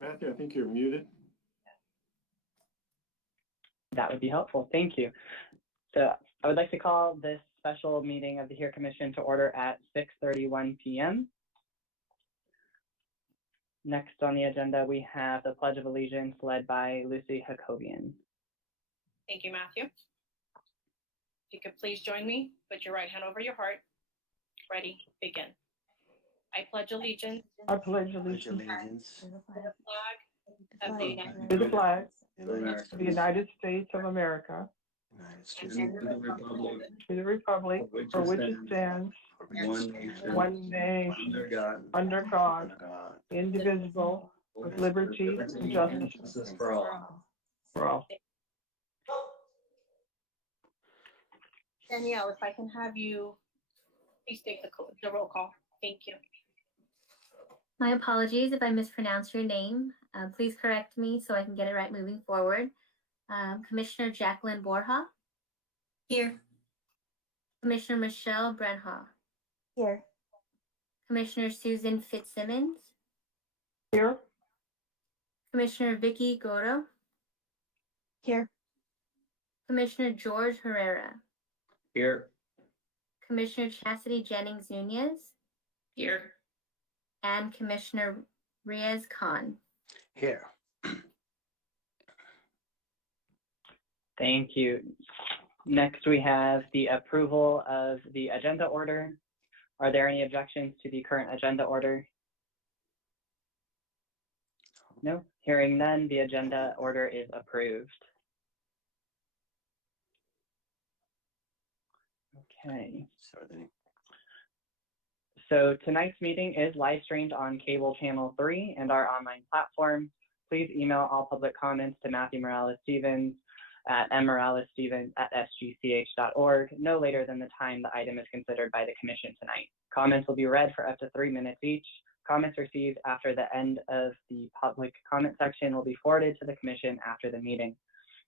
Matthew, I think you're muted. That would be helpful. Thank you. So I would like to call this special meeting of the HERE Commission to order at 6:31 p.m. Next on the agenda, we have the Pledge of Allegiance led by Lucy Jacobian. Thank you, Matthew. If you could please join me, put your right hand over your heart. Ready, begin. I pledge allegiance I pledge allegiance to the flag of the United to the flag America. of the United States of America, States And to the republic to the republic for which it stands, one nation, one nation, under God, indivisible, with liberty and justice for all. for all. Danielle, if I can have you please take the roll call. Thank you. My apologies if I mispronounce your name. Please correct me so I can get it right moving forward. Commissioner Jacqueline Borja. Here. Commissioner Michelle Brenhaus. Here. Commissioner Susan Fitzsimmons. Here, Commissioner Vicky Goro. Here. Commissioner George Herrera. Here. Commissioner Chassidy Jennings Nunez. Here. And Commissioner Kahn. Here. Thank you. Next, we have the approval of the agenda order. Are there any objections to the current agenda order? No. Hearing none, the agenda order is approved. Okay. So tonight's meeting is live streamed on cable channel 3 and our online platform. Please email all public comments to Matthew Morales-Stevens at mmorales-stevens@sgch.org no later than the time the item is considered by the Commission tonight. Comments will be read for up to 3 minutes each. Comments received after the end of the public comment section will be forwarded to the Commission after the meeting.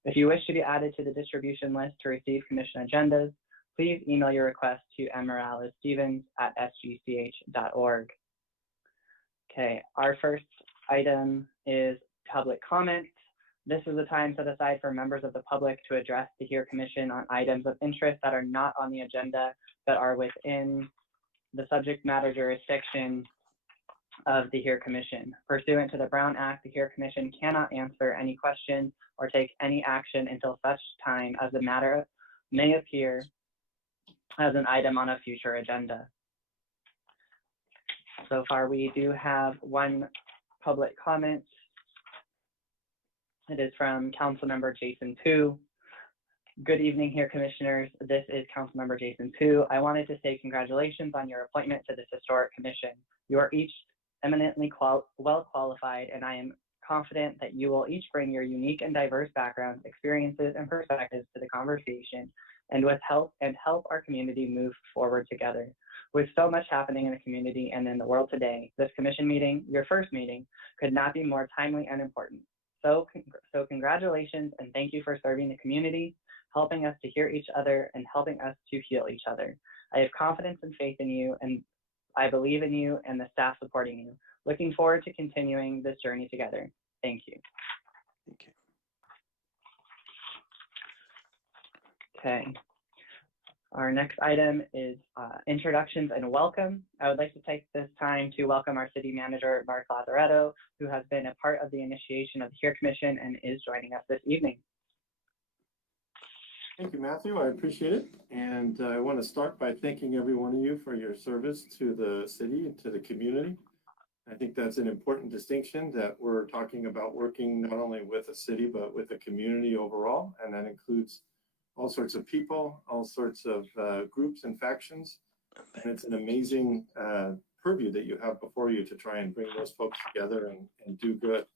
If you wish to be added to the distribution list to receive Commission agendas, please email your request to mmorales-stevens@sgch.org. Okay, our first item is public comment. This is the time set aside for members of the public to address the HERE Commission on items of interest that are not on the agenda but are within the subject matter jurisdiction of the HERE Commission. Pursuant to the Brown Act, the HERE Commission cannot answer any question or take any action until such time as the matter may appear as an item on a future agenda. So far, we do have one public comment. It is from Councilmember Jason Pugh. Good evening here, Commissioners. This is Councilmember Jason Pugh. I wanted to say congratulations on your appointment to this historic commission. You are each eminently well qualified, and I am confident that you will each bring your unique and diverse backgrounds, experiences, and perspectives to the conversation and help our community move forward together. With so much happening in the community and in the world today, this commission meeting, your first meeting, could not be more timely and important. So congratulations and thank you for serving the community, helping us to hear each other, and helping us to heal each other. I have confidence and faith in you, and I believe in you and the staff supporting you. Looking forward to continuing this journey together. Thank you. Thank you. Okay. Our next item is introductions and welcome. I would like to take this time to welcome our city manager, Mark Lazaretto, who has been a part of the initiation of the HERE Commission and is joining us this evening. Thank you, Matthew. I appreciate it. And I want to start by thanking every one of you for your service to the city and to the community. I think that's an important distinction, that we're talking about working not only with a city, but with the community overall. And that includes all sorts of people, all sorts of groups and factions. And it's an amazing purview that you have before you to try and bring those folks together and do good.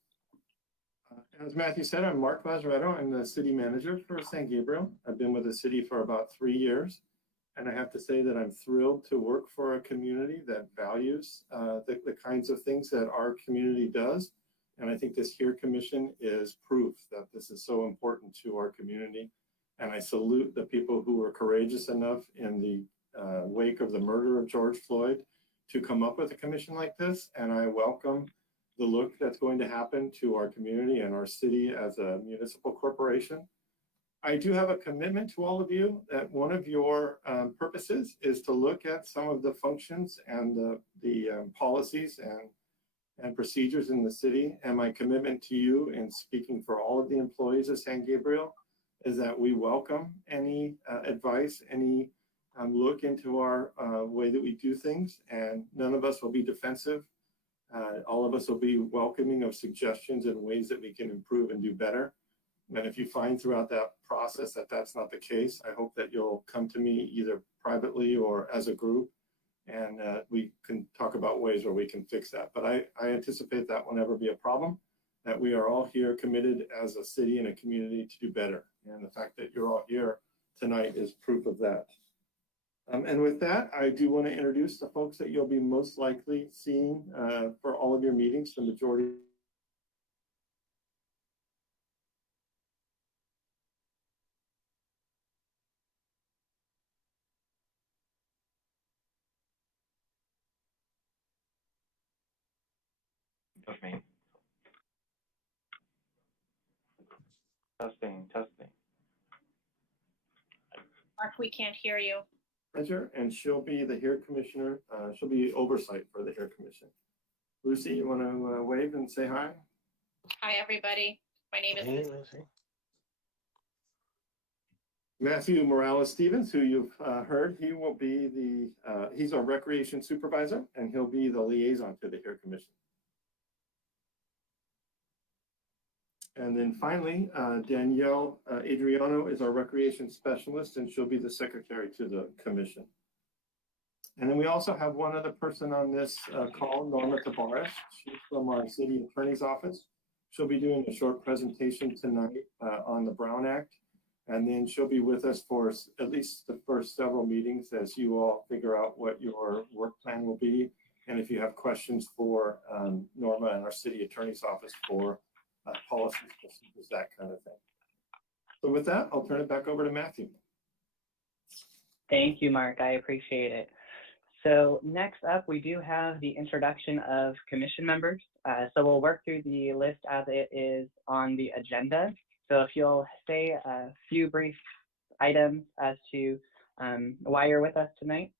As Matthew said, I'm Mark Lazaretto. I'm the city manager for San Gabriel. I've been with the city for about 3 years. And I have to say that I'm thrilled to work for a community that values the kinds of things that our community does. And I think this HERE Commission is proof that this is so important to our community And I salute the people who were courageous enough in the wake of the murder of George Floyd to come up with a commission like this. And I welcome the look that's going to happen to our community and our city as a municipal corporation. I do have a commitment to all of you that one of your purposes is to look at some of the functions and the policies and procedures in the city. And my commitment to you in speaking for all of the employees of San Gabriel is that we welcome any advice, any look into our way that we do things, and none of us will be defensive. All of us will be welcoming of suggestions and ways that we can improve and do better. And if you find throughout that process that that's not the case, I hope that you'll come to me either privately or as a group, and we can talk about ways where we can fix that. But I anticipate that will never be a problem, that we are all here committed as a city and a community to do better. And the fact that you're all here tonight is proof of that. And with that, I do want to introduce the folks that you'll be most likely seeing for all of your meetings, the majority. Testing. Testing, testing. Mark, we can't hear you. Manager, and she'll be the HERE commissioner. She'll be oversight for the HERE commission. Lucy, you want to wave and say hi? Hi, everybody. My name is Hey, Lucy. Lucy. Matthew Morales-Stevens, who you've heard, he will be the, he's our recreation supervisor, and he'll be the liaison to the HERE commission. And then finally, Danielle Adriano is our recreation specialist, and she'll be the secretary to the commission. And then we also have one other person on this call, Norma Tavares. She's from our city attorney's office. She'll be doing a short presentation tonight on the Brown Act. And then she'll be with us for at least the first several meetings as you all figure out what your work plan will be. And if you have questions for Norma and our city attorney's office for policies, procedures, that kind of thing. So with that, I'll turn it back over to Matthew. Thank you, Mark. I appreciate it. So next up, we do have the introduction of commission members. So we'll work through the list as it is on the agenda. So if you'll say a few brief items as to why you're with us tonight,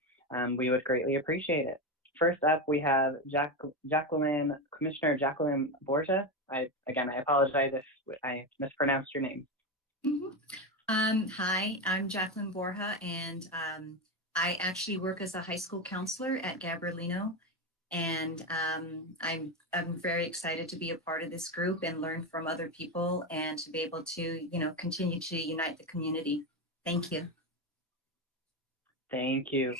we would greatly appreciate it. First up, we have Commissioner Jacqueline Borja. I apologize if I mispronounced your name. Hi, I'm Jacqueline Borja, and I actually work as a high school counselor at Gabriel, and I'm very excited to be a part of this group and learn from other people and to be able to, continue to unite the community. Thank you. Thank you.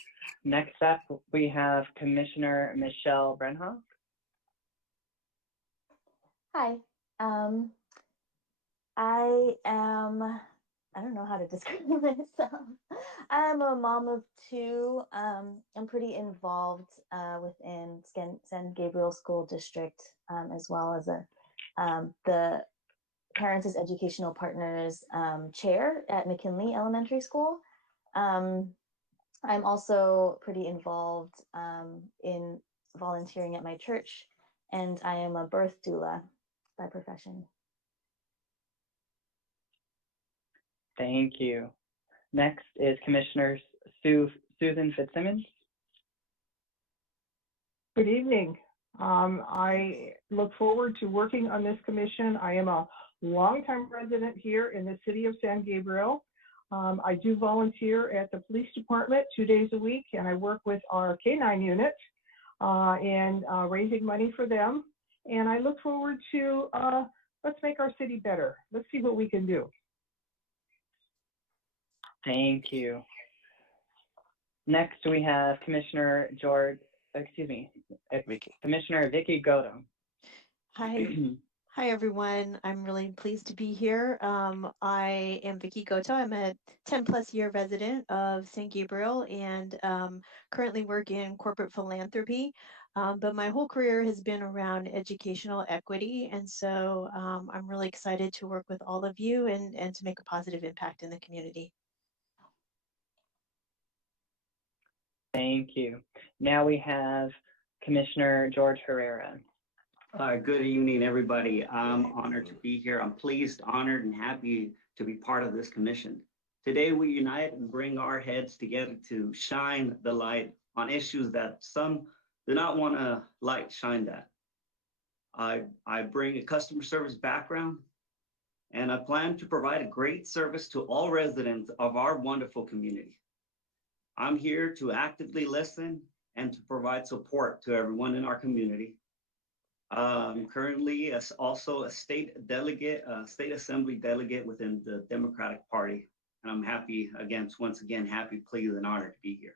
Next up, we have Commissioner Michelle Brenhaus. Hi. I don't know how to describe myself. I'm a mom of two. I'm pretty involved within San Gabriel School District, as well as the Parents as Educational Partners chair at McKinley Elementary School. I'm also pretty involved in volunteering at my church, and I am a birth doula by profession. Thank you. Next is Commissioner Susan Fitzsimmons. Good evening. I look forward to working on this commission. I am a longtime resident here in the city of San Gabriel. I do volunteer at the police department 2 days a week, and I work with our K-9 unit and raising money for them. And I look forward to let's make our city better. Let's see what we can do. Thank you. Next, we have Commissioner Commissioner Vicky Godum. Hi. Hi, everyone. I'm really pleased to be here. I am Vicky Goto. I'm a 10-plus year resident of San Gabriel and currently work in corporate philanthropy. But my whole career has been around educational equity. And so I'm really excited to work with all of you and to make a positive impact in the community. Thank you. Now we have Commissioner George Herrera. Good evening, everybody. I'm honored to be here. I'm pleased, honored, and happy to be part of this commission. Today, we unite and bring our heads together to shine the light on issues that some do not want to light shined at. I bring a customer service background, and I plan to provide a great service to all residents of our wonderful community. I'm here to actively listen and to provide support to everyone in our community. Currently also a state delegate, state assembly delegate within the Democratic Party. And I'm happy, once again, happy, pleased, and honored to be here.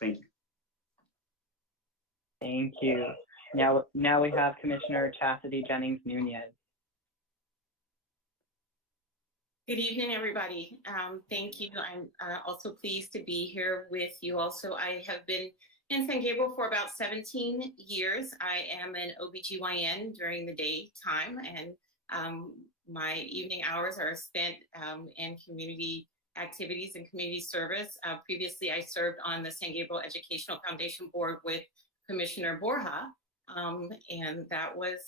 Thank you. Thank you. Now we have Commissioner Chassidy Jennings Nunez. Good evening, everybody. Thank you. I'm also pleased to be here with you. Also, I have been in San Gabriel for about 17 years. I am an OBGYN during the daytime, and my evening hours are spent in community activities and community service. Previously, I served on the San Gabriel Educational Foundation Board with Commissioner Borja, and that was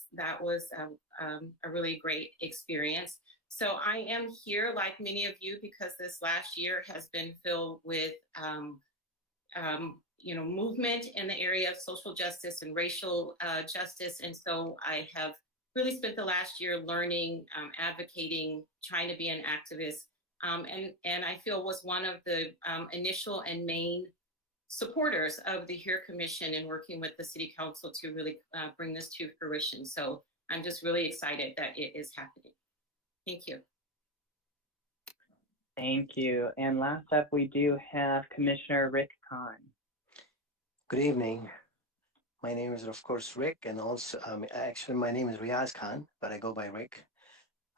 a really great experience. So I am here, like many of you, because this last year has been filled with movement in the area of social justice and racial justice. And so I have really spent the last year learning, advocating, trying to be an activist. And I feel was one of the initial and main supporters of the HERE Commission and working with the City Council to really bring this to fruition. So I'm just really excited that it is happening. Thank you. Thank you. And last up, we do have Commissioner Rick Kahn. Good evening. My name is, of course, Rick, and also, actually, my name is Riaz Khan, but I go by Rick.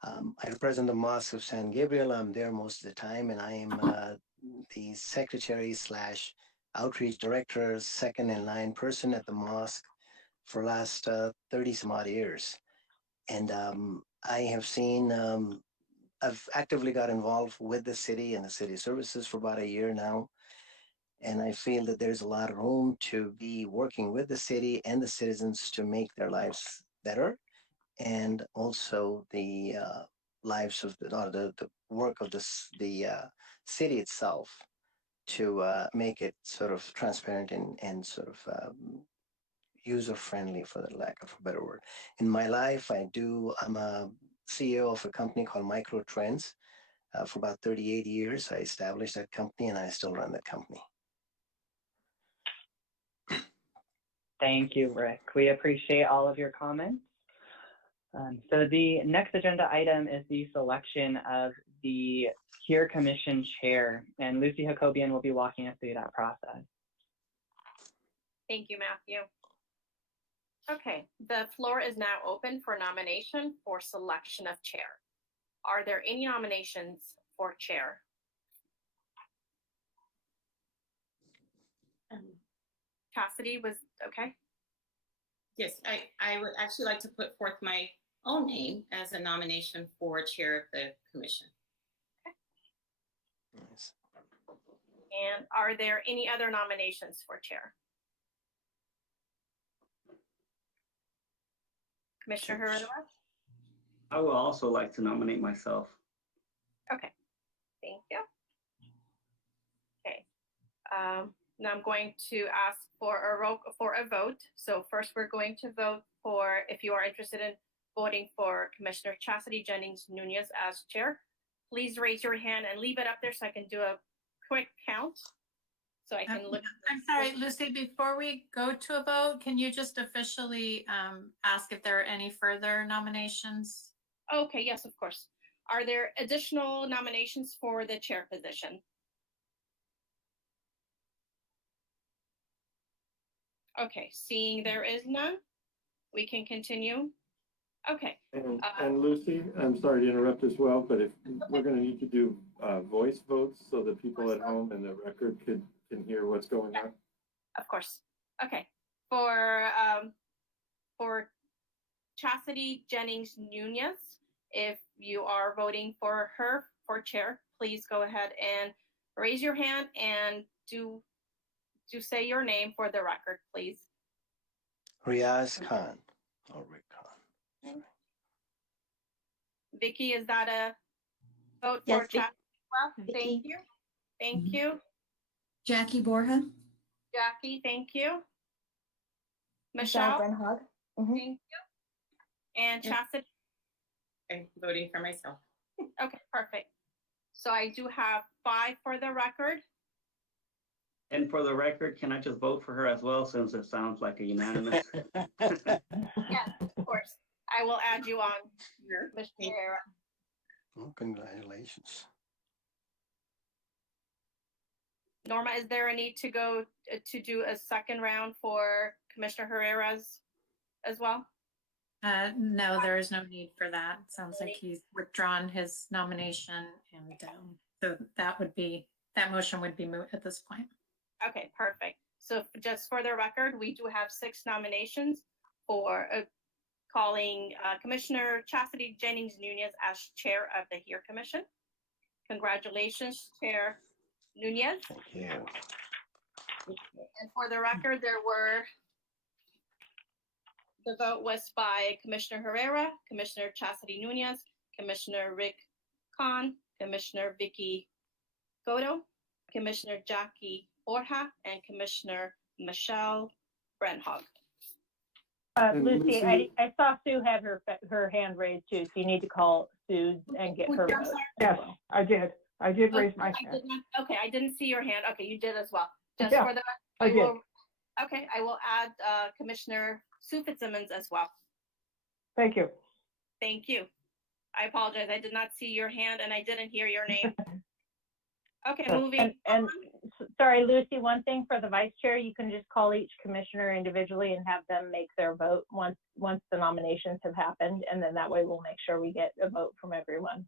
I represent the Mosque of San Gabriel. I'm there most of the time, and I am the secretary / outreach director, second in line person at the mosque for last 30 some odd years. And I have seen, I've actively got involved with the city and the city services for about a year now. And I feel that there's a lot of room to be working with the city and the citizens to make their lives better. And also the lives of the work of the city itself to make it sort of transparent and sort of user-friendly, for the lack of a better word. In my life, I'm a CEO of a company called Micro Trends. For about 38 years, I established that company and I still run that company. Thank you, Rick. We appreciate all of your comments. So the next agenda item is the selection of the HERE Commission Chair, and Lucy Jacobian will be walking us through that process. Thank you, Matthew. Okay, the floor is now open for nomination for selection of chair. Are there any nominations for chair? Chassidy was okay. Yes, I would actually like to put forth my own name as a nomination for chair of the commission. Okay. Nice. And are there any other nominations for chair? Commissioner Herrera? I would also like to nominate myself. Okay, thank you. Okay, now I'm going to ask for a vote. So first we're going to vote for, if you are interested in voting for Commissioner Chassidy Jennings Nunez as chair, please raise your hand and leave it up there so I can do a quick count. So I can look. I'm sorry, Lucy, before we go to a vote, can you just officially ask if there are any further nominations? Okay, yes, of course. Are there additional nominations for the chair position? Okay, seeing there is none, we can continue. Okay. And Lucy, I'm sorry to interrupt as well, but if we're going to need to do voice votes so that people at home and the record can hear what's going on. Of course. Okay. for Chassidy Jennings Nunez, if you are voting for her for chair, please go ahead and raise your hand and do say your name for the record, please. Riaz Khan, or Rick Khan. Vicky, is that a vote Yes, for Chassidy? Well, Vicky. thank you. Thank you. Jackie Borja? Jackie, thank you. Michelle Michelle, Brenhaus. Mhm. thank you. And Chassidy. I'm voting for myself. Okay, perfect. So I do have 5 for the record. And for the record, can I just vote for her as well, since it sounds like a unanimous? Yes, of course. I will add you on, Mr. Herrera. Well, congratulations. Norma, is there a need to go to do a second round for Commissioner Herrera's as well? No, there is no need for that. Sounds like he's withdrawn his nomination, and so that motion would be moot at this point. Okay, perfect. So just for the record, we do have 6 nominations for calling Commissioner Chassidy Jennings Nunez as chair of the HERE Commission. Congratulations, Chair Nunez. Thank you. And for the record, the vote was by Commissioner Herrera, Commissioner Chassidy Nunez, Commissioner Rick Kahn, Commissioner Vicky Godo, Commissioner Jackie Borja, and Commissioner Michelle Brenhaus. And Lucy, Lucy- I saw Sue had her hand raised too, so you need to call Sue and get her vote. Yes, I did. I did raise my I hand. did not, okay, I didn't see your hand. Okay, you did as well. Just Yeah, for the, I did. okay, I will add Commissioner Sue Fitzsimmons as well. Thank you. Thank you. I apologize. I did not see your hand and I didn't hear your name. Okay, moving. And sorry, Lucy, one thing for the vice chair, you can just call each commissioner individually and have them make their vote once the nominations have happened, and then that way we'll make sure we get a vote from everyone.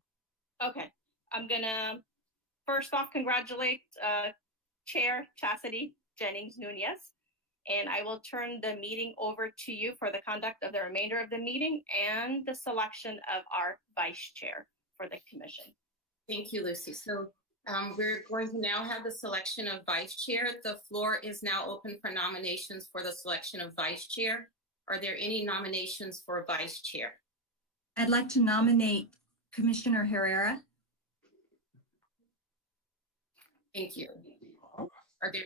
Okay, I'm gonna first off congratulate Chair Chassidy Jennings Nunez, and I will turn the meeting over to you for the conduct of the remainder of the meeting and the selection of our vice chair for the commission. Thank you, Lucy. So we're going to now have the selection of vice chair. The floor is now open for nominations for the selection of vice chair. Are there any nominations for vice chair? I'd like to nominate Commissioner Herrera. Thank you. Are there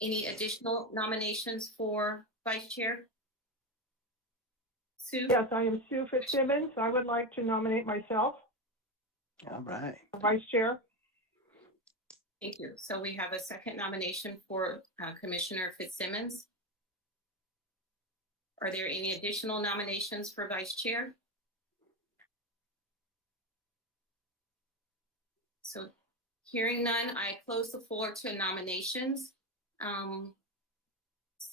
any additional nominations for vice chair? Sue? Yes, I am Sue Fitzsimmons. I would like to nominate myself All right. for vice chair. Thank you. So we have a second nomination for Commissioner Fitzsimmons. Are there any additional nominations for vice chair? So hearing none, I close the floor to nominations. Let's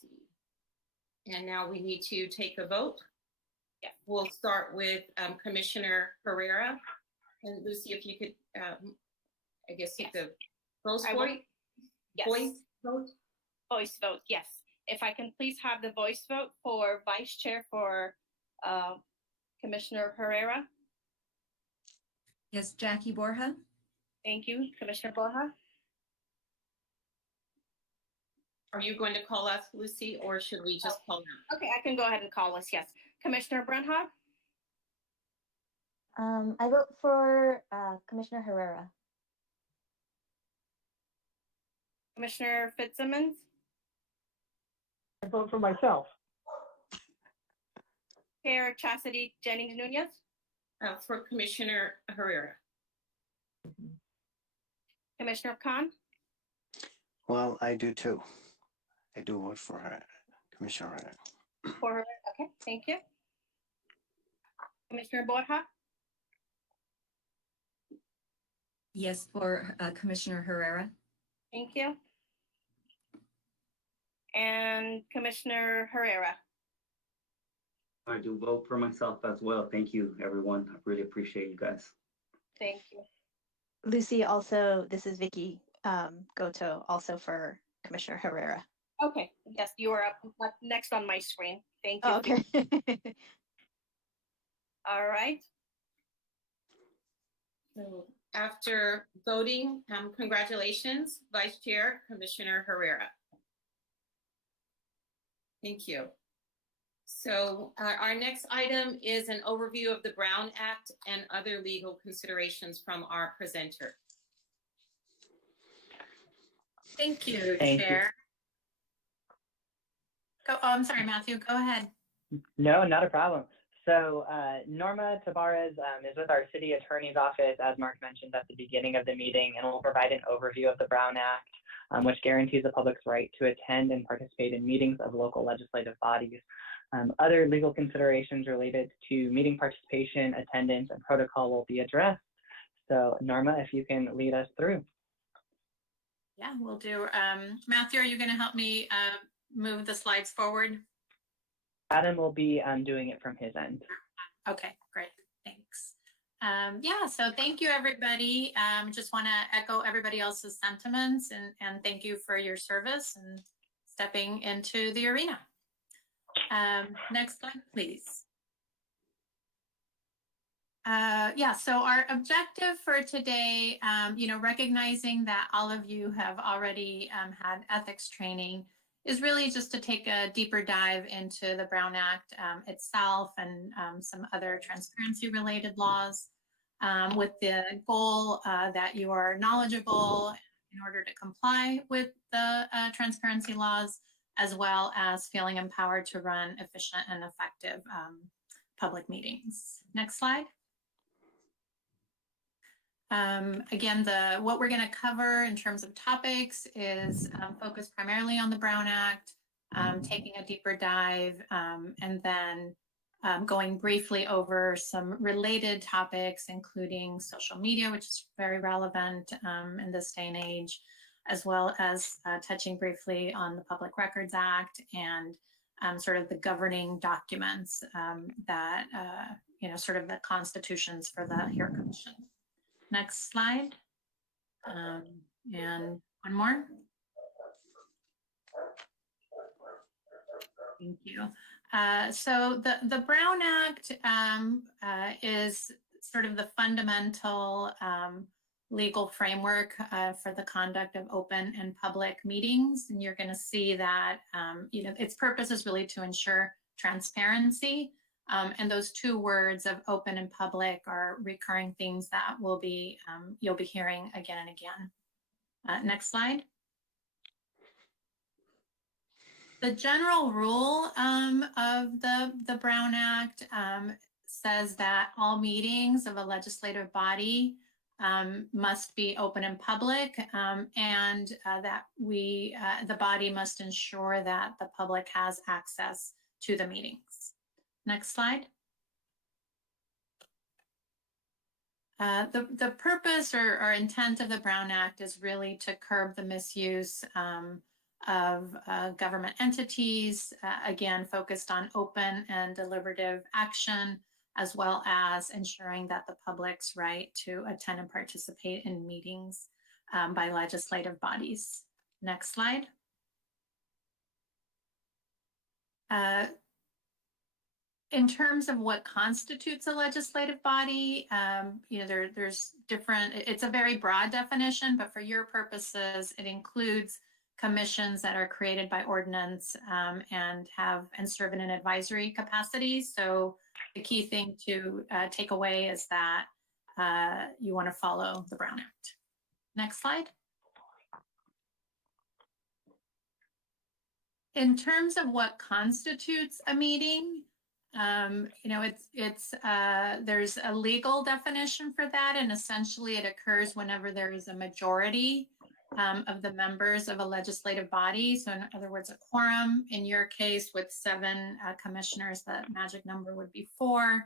see. And now we need to take a vote. Yeah, we'll start with Commissioner Herrera. And Lucy, if you could, I guess, take the voice vote. Yes. Voice vote. Voice vote, yes. If I can please have the voice vote for vice chair for Commissioner Herrera. Yes, Jackie Borja. Thank you, Commissioner Borja. Are you going to call us, Lucy, or should we just call them? Okay, I can go ahead and call us, yes. Commissioner Brenhaus? I vote for Commissioner Herrera. Commissioner Fitzsimmons? I vote for myself. Chair Chassidy Jennings Nunez? For Commissioner Herrera. Commissioner Kahn? Well, I do too. I do vote for her, Commissioner Herrera. For her, okay, thank you. Commissioner Borja? Yes, for Commissioner Herrera. Thank you. And Commissioner Herrera? I do vote for myself as well. Thank you, everyone. I really appreciate you guys. Thank you. Lucy, also, this is Vicky Goto, also for Commissioner Herrera. Okay, yes, you are up next on my screen. Thank you. Oh, okay. All right. So after voting, congratulations, Vice Chair Commissioner Herrera. Thank you. So our next item is an overview of the Brown Act and other legal considerations from our presenter. Thank you, Thank you. Chair. Oh, I'm sorry, Matthew, go ahead. No, not a problem. So Norma Tabarez is with our city attorney's office, as Mark mentioned at the beginning of the meeting, and will provide an overview of the Brown Act, which guarantees the public's right to attend and participate in meetings of local legislative bodies. Other legal considerations related to meeting participation, attendance, and protocol will be addressed. So Norma, if you can lead us through. Yeah, we'll do. Matthew, are you going to help me move the slides forward? Adam will be doing it from his end. Okay, great, thanks. Yeah, so thank you, everybody. Just want to echo everybody else's sentiments and thank you for your service and stepping into the arena. Next slide, please. Yeah, so our objective for today, recognizing that all of you have already had ethics training, is really just to take a deeper dive into the Brown Act itself and some other transparency-related laws, with the goal that you are knowledgeable in order to comply with the transparency laws, as well as feeling empowered to run efficient and effective public meetings. Next slide. Again, what we're going to cover in terms of topics is focused primarily on the Brown Act, taking a deeper dive, and then going briefly over some related topics, including social media, which is very relevant in this day and age, as well as touching briefly on the Public Records Act and sort of the governing documents that, sort of the constitutions for the Herrera Commission. Next slide. And one more. Thank you. So the Brown Act is sort of the fundamental legal framework for the conduct of open and public meetings. And you're going to see that, its purpose is really to ensure transparency. And those two words of open and public are recurring themes that will be you'll be hearing again and again. Next slide. The general rule of the Brown Act says that all meetings of a legislative body must be open and public, and that the body must ensure that the public has access to the meetings. Next slide. The purpose or intent of the Brown Act is really to curb the misuse of government entities, again, focused on open and deliberative action, as well as ensuring that the public's right to attend and participate in meetings by legislative bodies. Next slide. In terms of what constitutes a legislative body, there's different, it's a very broad definition, but for your purposes, it includes commissions that are created by ordinance and serve in an advisory capacity. So the key thing to take away is that you want to follow the Brown Act. Next slide. In terms of what constitutes a meeting, there's a legal definition for that, and essentially it occurs whenever there is a majority of the members of a legislative body. So in other words, a quorum. In your case, with 7 commissioners, the magic number would be 4.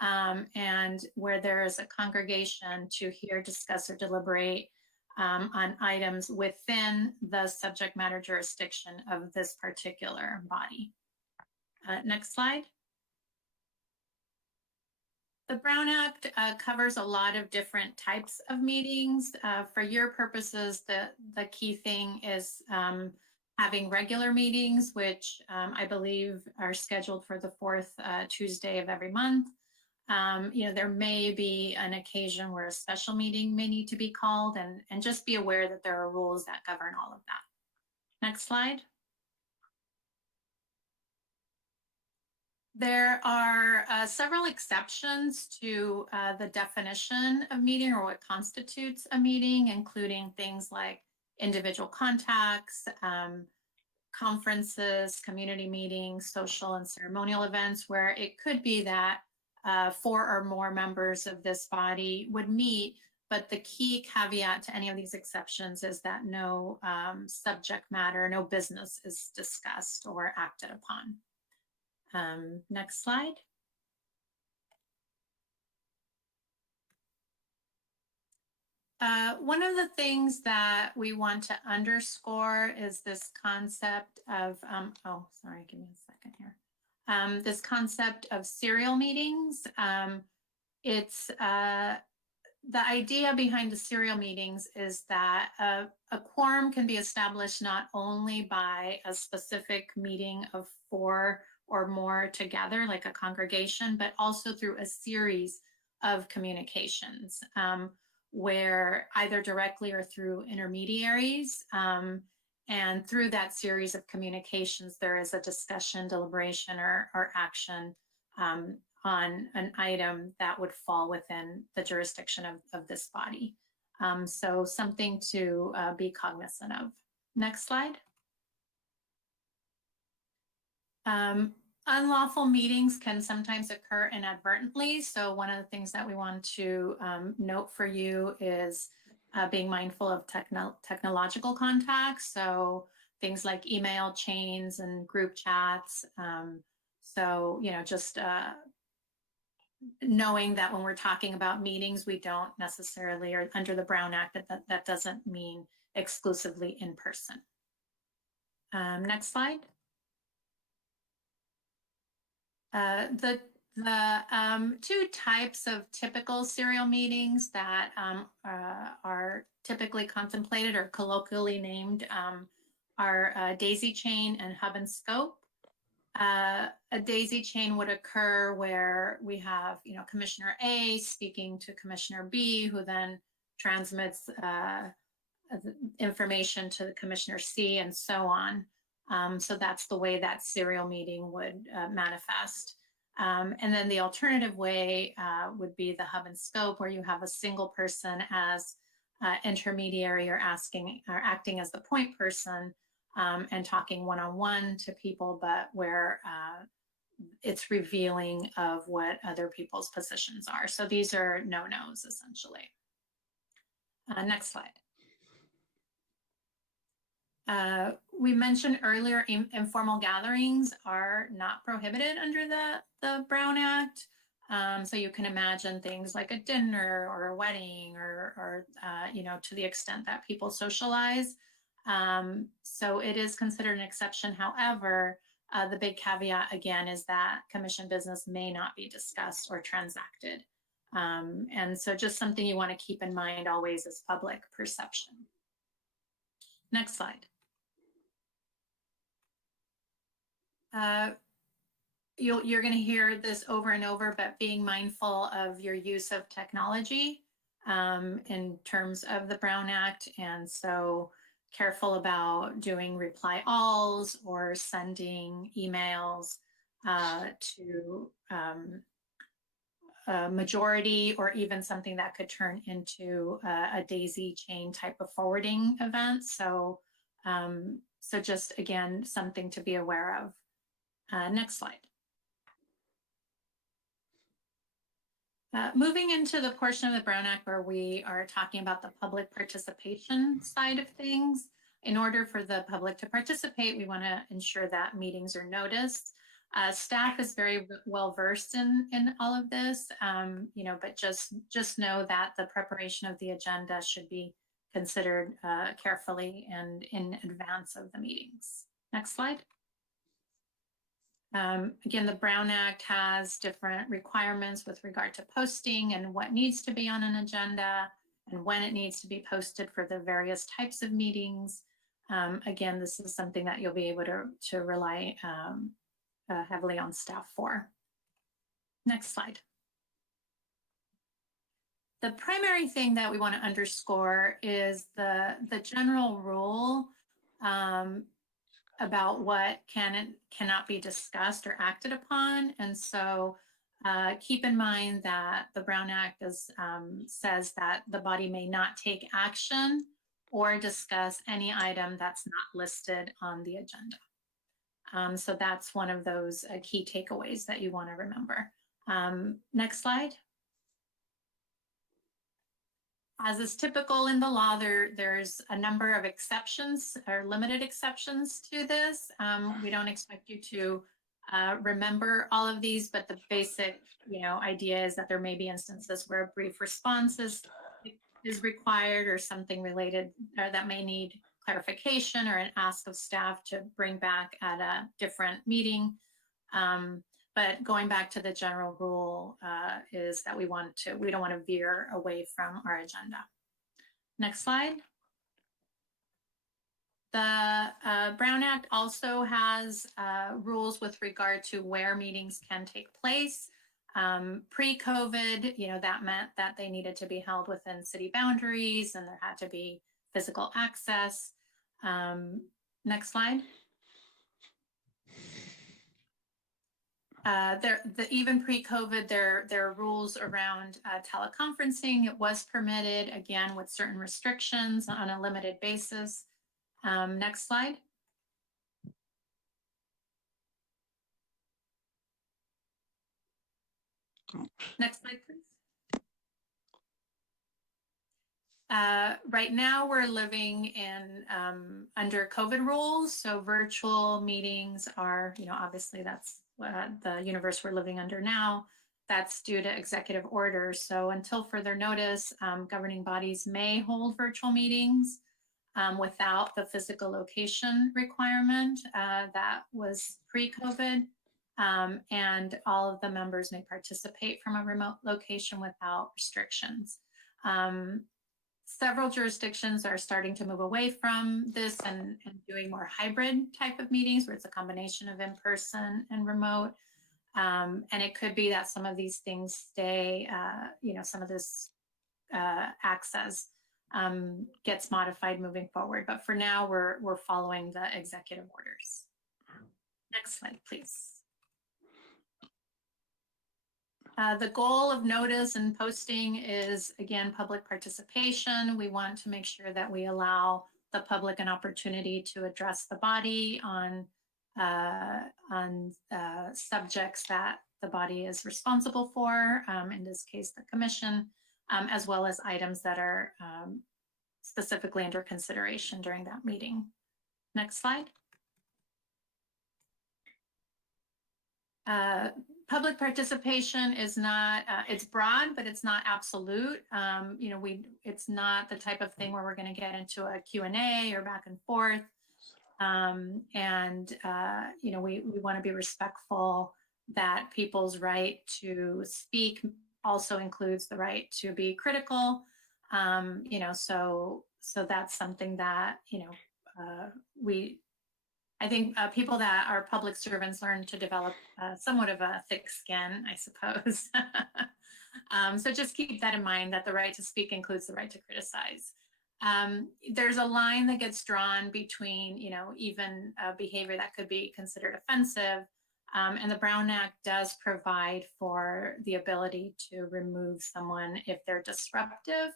And where there is a congregation to hear, discuss, or deliberate on items within the subject matter jurisdiction of this particular body. Next slide. The Brown Act covers a lot of different types of meetings. For your purposes, the key thing is having regular meetings, which I believe are scheduled for the fourth Tuesday of every month. There may be an occasion where a special meeting may need to be called, and just be aware that there are rules that govern all of that. Next slide. There are several exceptions to the definition of meeting or what constitutes a meeting, including things like individual contacts, conferences, community meetings, social and ceremonial events, where it could be that 4 or more members of this body would meet, but the key caveat to any of these exceptions is that no subject matter, no business is discussed or acted upon. Next slide. One of the things that we want to underscore is this concept of, oh, sorry, give me a second here. This concept of serial meetings. It's the idea behind the serial meetings is that a quorum can be established not only by a specific meeting of 4 or more together, like a congregation, but also through a series of communications where either directly or through intermediaries. And through that series of communications, there is a discussion, deliberation, or action on an item that would fall within the jurisdiction of this body. So something to be cognizant of. Next slide. Unlawful meetings can sometimes occur inadvertently. So one of the things that we want to note for you is being mindful of technological contacts. So things like email chains and group chats. So, just knowing that when we're talking about meetings, we don't necessarily, or under the Brown Act, that doesn't mean exclusively in person. Next slide. The 2 types of typical serial meetings that are typically contemplated or colloquially named are daisy chain and hub and scope. A daisy chain would occur where we have, Commissioner A speaking to Commissioner B, who then transmits information to Commissioner C, and so on. So that's the way that serial meeting would manifest. And then the alternative way would be the hub and scope, where you have a single person as intermediary or acting as the point person and talking one-on-one to people, but where it's revealing of what other people's positions are. So these are no-nos, essentially. Next slide. We mentioned earlier, informal gatherings are not prohibited under the Brown Act. So you can imagine things like a dinner or a wedding or to the extent that people socialize. So it is considered an exception. However, the big caveat again is that commission business may not be discussed or transacted. And so just something you want to keep in mind always is public perception. Next slide. You're going to hear this over and over, but being mindful of your use of technology in terms of the Brown Act. And so careful about doing reply alls or sending emails to a majority, or even something that could turn into a daisy chain type of forwarding event. So, so just again, something to be aware of. Next slide. Moving into the portion of the Brown Act where we are talking about the public participation side of things. In order for the public to participate, we want to ensure that meetings are noticed. Staff is very well versed in all of this, but just know that the preparation of the agenda should be considered carefully and in advance of the meetings. Next slide. Again, the Brown Act has different requirements with regard to posting and what needs to be on an agenda and when it needs to be posted for the various types of meetings. again, this is something that you'll be able to rely heavily on staff for. Next slide. The primary thing that we want to underscore is the general rule about what can and cannot be discussed or acted upon. And so keep in mind that the Brown Act says that the body may not take action or discuss any item that's not listed on the agenda. So that's one of those key takeaways that you want to remember. Next slide. As is typical in the law, there's a number of exceptions or limited exceptions to this. We don't expect you to remember all of these, but the basic, idea is that there may be instances where a brief response is required or something related or that may need clarification or an ask of staff to bring back at a different meeting. But going back to the general rule is that we don't want to veer away from our agenda. Next slide. The Brown Act also has rules with regard to where meetings can take place. Pre-COVID, that meant that they needed to be held within city boundaries and there had to be physical access. Next slide. Even pre-COVID, there are rules around teleconferencing. It was permitted, again, with certain restrictions on a limited basis. Next slide. Next slide, please. Right now, we're living in under COVID rules, so virtual meetings are, obviously that's the universe we're living under now. That's due to executive order. So until further notice, governing bodies may hold virtual meetings without the physical location requirement that was pre-COVID. And all of the members may participate from a remote location without restrictions. Several jurisdictions are starting to move away from this and doing more hybrid type of meetings where it's a combination of in-person and remote. And it could be that some of these things stay, some of this access gets modified moving forward. But for now, we're following the executive orders. Next slide, please. The goal of notice and posting is, again, public participation. We want to make sure that we allow the public an opportunity to address the body on subjects that the body is responsible for, in this case, the commission, as well as items that are specifically under consideration during that meeting. Next slide. Public participation is not, it's broad, but it's not absolute. It's not the type of thing where we're going to get into a Q&A or back and forth. We want to be respectful that people's right to speak also includes the right to be critical. So that's something that, I think people that are public servants learn to develop somewhat of a thick skin, I suppose. So just keep that in mind, that the right to speak includes the right to criticize. There's a line that gets drawn between, even behavior that could be considered offensive. And the Brown Act does provide for the ability to remove someone if they're disruptive.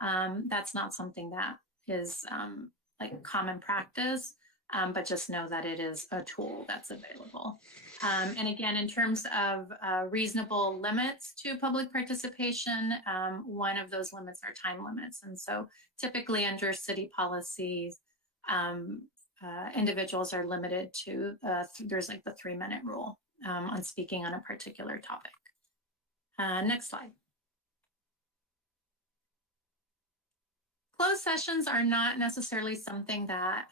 That's not something that is like common practice. But just know that it is a tool that's available. And again, in terms of reasonable limits to public participation, one of those limits are time limits. And so typically under city policies, individuals are limited to, there's like the 3-minute rule on speaking on a particular topic. Next slide. Closed sessions are not necessarily something that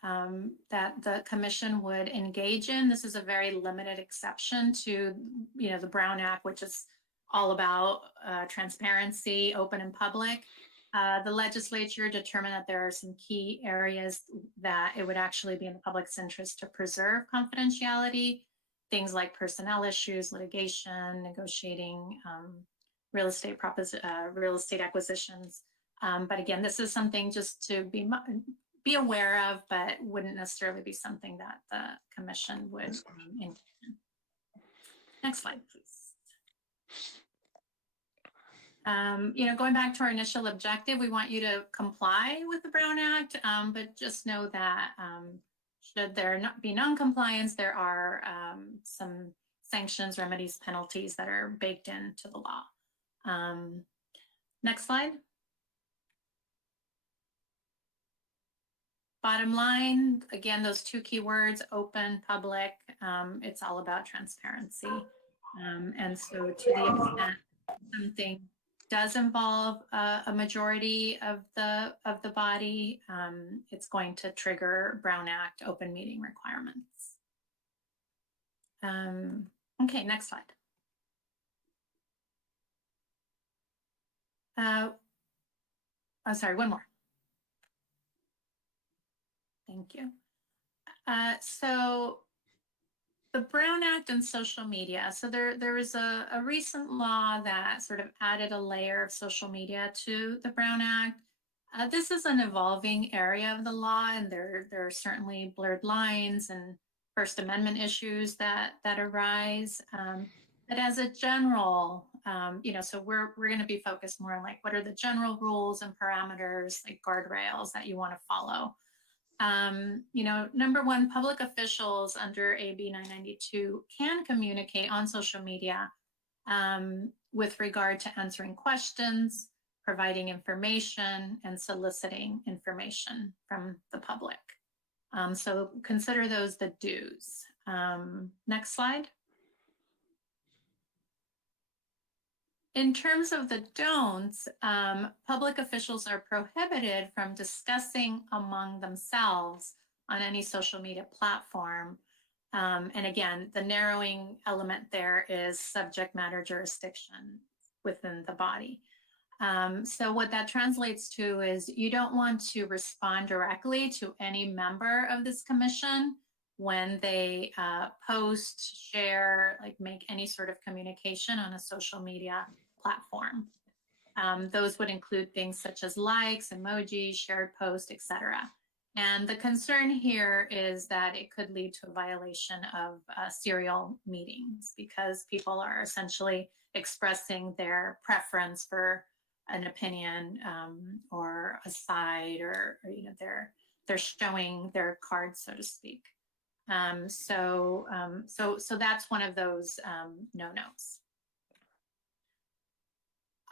that the commission would engage in. This is a very limited exception to, the Brown Act, which is all about transparency, open and public. the legislature determined that there are some key areas that it would actually be in the public's interest to preserve confidentiality, things like personnel issues, litigation, negotiating, real estate acquisitions. But again, this is something just to be aware of, but wouldn't necessarily be something that the commission would include. Next slide, please. Going back to our initial objective, we want you to comply with the Brown Act, but just know that should there not be non-compliance, there are some sanctions, remedies, penalties that are baked into the law. Next slide. Bottom line, again, those two key words, open, public, it's all about transparency. And so to the extent something does involve a majority of the body, it's going to trigger Brown Act open meeting requirements. Okay, next slide. Oh, sorry, one more. Thank you. So the Brown Act and social media. So there was a recent law that sort of added a layer of social media to the Brown Act. This is an evolving area of the law, and there are certainly blurred lines and First Amendment issues that arise. But as a general, so we're going to be focused more on like what are the general rules and parameters, like guardrails that you want to follow. Number one, public officials under AB 992 can communicate on social media with regard to answering questions, providing information, and soliciting information from the public. So consider those the do's. Next slide. In terms of the don'ts, public officials are prohibited from discussing among themselves on any social media platform. And again, the narrowing element there is subject matter jurisdiction within the body. So what that translates to is you don't want to respond directly to any member of this commission when they post, share, like make any sort of communication on a social media platform. Those would include things such as likes, emojis, shared posts, etc. And the concern here is that it could lead to a violation of serial meetings because people are essentially expressing their preference for an opinion or a side, or they're showing their cards, so to speak. So that's one of those no-nos.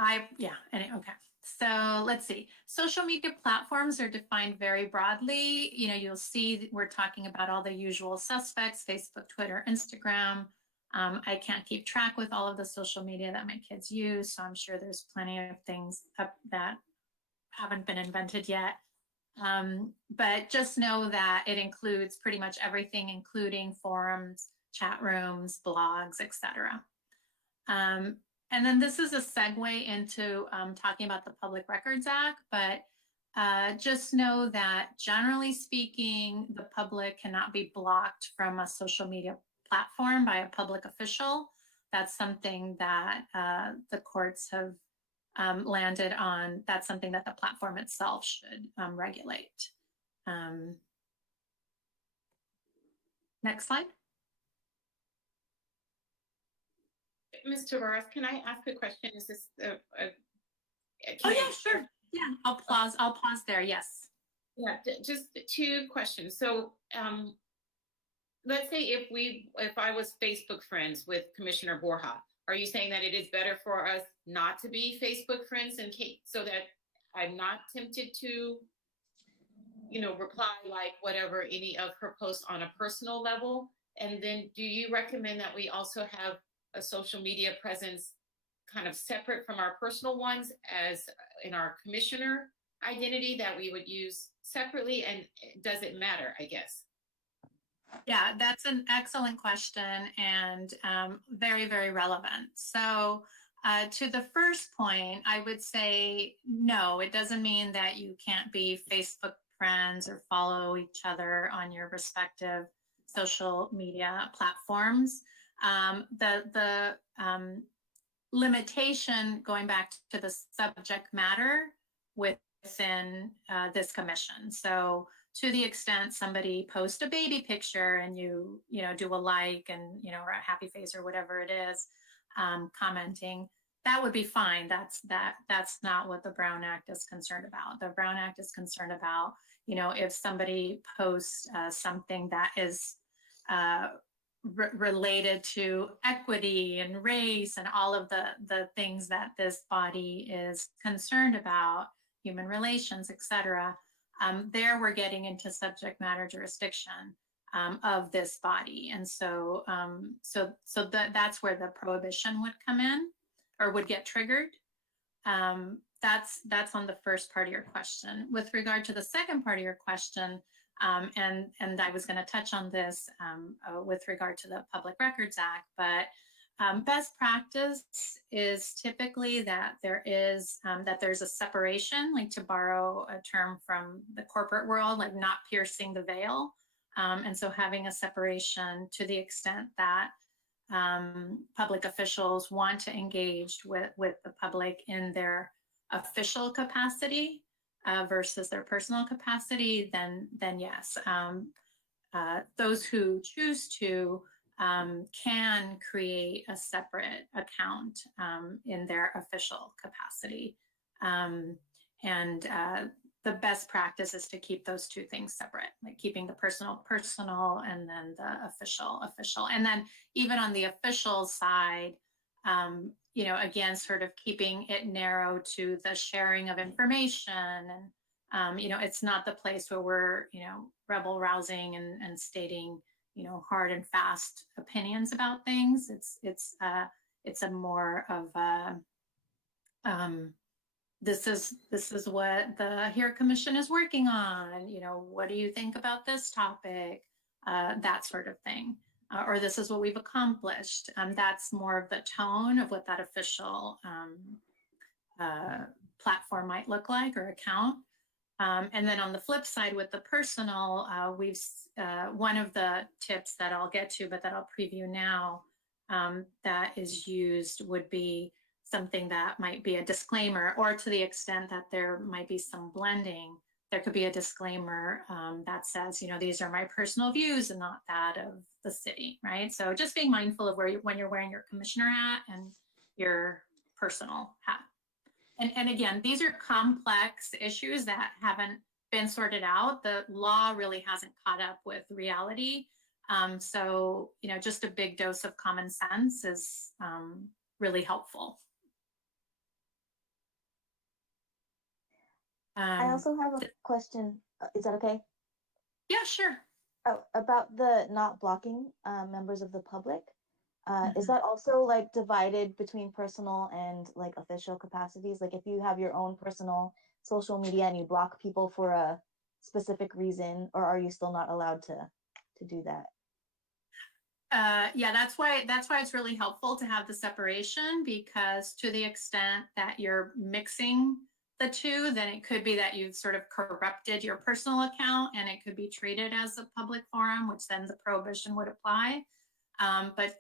Okay. So let's see. Social media platforms are defined very broadly. You'll see we're talking about all the usual suspects: Facebook, Twitter, Instagram. I can't keep track with all of the social media that my kids use, so I'm sure there's plenty of things up that haven't been invented yet. But just know that it includes pretty much everything, including forums, chat rooms, blogs, etc. And then this is a segue into talking about the Public Records Act, but just know that generally speaking, the public cannot be blocked from a social media platform by a public official. That's something that the courts have landed on. That's something that the platform itself should regulate. Next slide. Ms. Tavares, can I ask a question? Is this Oh yeah, sure. Yeah, I'll pause there. Yes. Yeah, just two questions. So let's say if I was Facebook friends with Commissioner Borja, are you saying that it is better for us not to be Facebook friends in case, so that I'm not tempted to, reply like whatever any of her posts on a personal level? And then do you recommend that we also have a social media presence kind of separate from our personal ones, as in our commissioner identity that we would use separately? And does it matter, I guess? Yeah, that's an excellent question and very, very relevant. So To the first point, I would say no, it doesn't mean that you can't be Facebook friends or follow each other on your respective social media platforms. The limitation, going back to the subject matter within this commission. So to the extent somebody posts a baby picture and you do a like and, or a happy face or whatever it is, commenting, that would be fine. That's not what the Brown Act is concerned about. The Brown Act is concerned about, if somebody posts something that is related to equity and race and all of the things that this body is concerned about, human relations, et cetera, there we're getting into subject matter jurisdiction of this body. And so that's where the prohibition would come in or would get triggered. That's on the first part of your question. With regard to the second part of your question, and I was going to touch on this with regard to the Public Records Act, but best practice is typically that there's a separation, like to borrow a term from the corporate world, like not piercing the veil. And so having a separation to the extent that public officials want to engage with the public in their official capacity versus their personal capacity, then yes. Those who choose to can create a separate account in their official capacity. The best practice is to keep those two things separate, like keeping the personal, and then the official. And then even on the official side, again, sort of keeping it narrow to the sharing of information. And, it's not the place where we're, rebel rousing and stating, hard and fast opinions about things. It's a more of a, this is what the HERE Commission is working on. What do you think about this topic? That sort of thing. Or this is what we've accomplished. That's more of the tone of what that official platform might look like or account. And then on the flip side with the personal, one of the tips that I'll get to, but that I'll preview now, that is used would be something that might be a disclaimer, or to the extent that there might be some blending, there could be a disclaimer that says, these are my personal views and not that of the city, right? So just being mindful of when you're wearing your commissioner hat and your personal hat. And again, these are complex issues that haven't been sorted out. The law really hasn't caught up with reality. So, just a big dose of common sense is really helpful. I also have a question. Is that okay? Yeah, sure. About the not blocking members of the public. Is that also like divided between personal and like official capacities? Like if you have your own personal social media and you block people for a specific reason, or are you still not allowed to do that? Yeah, that's why it's really helpful to have the separation, because to the extent that you're mixing the two, then it could be that you've sort of corrupted your personal account and it could be treated as a public forum, which then the prohibition would apply. But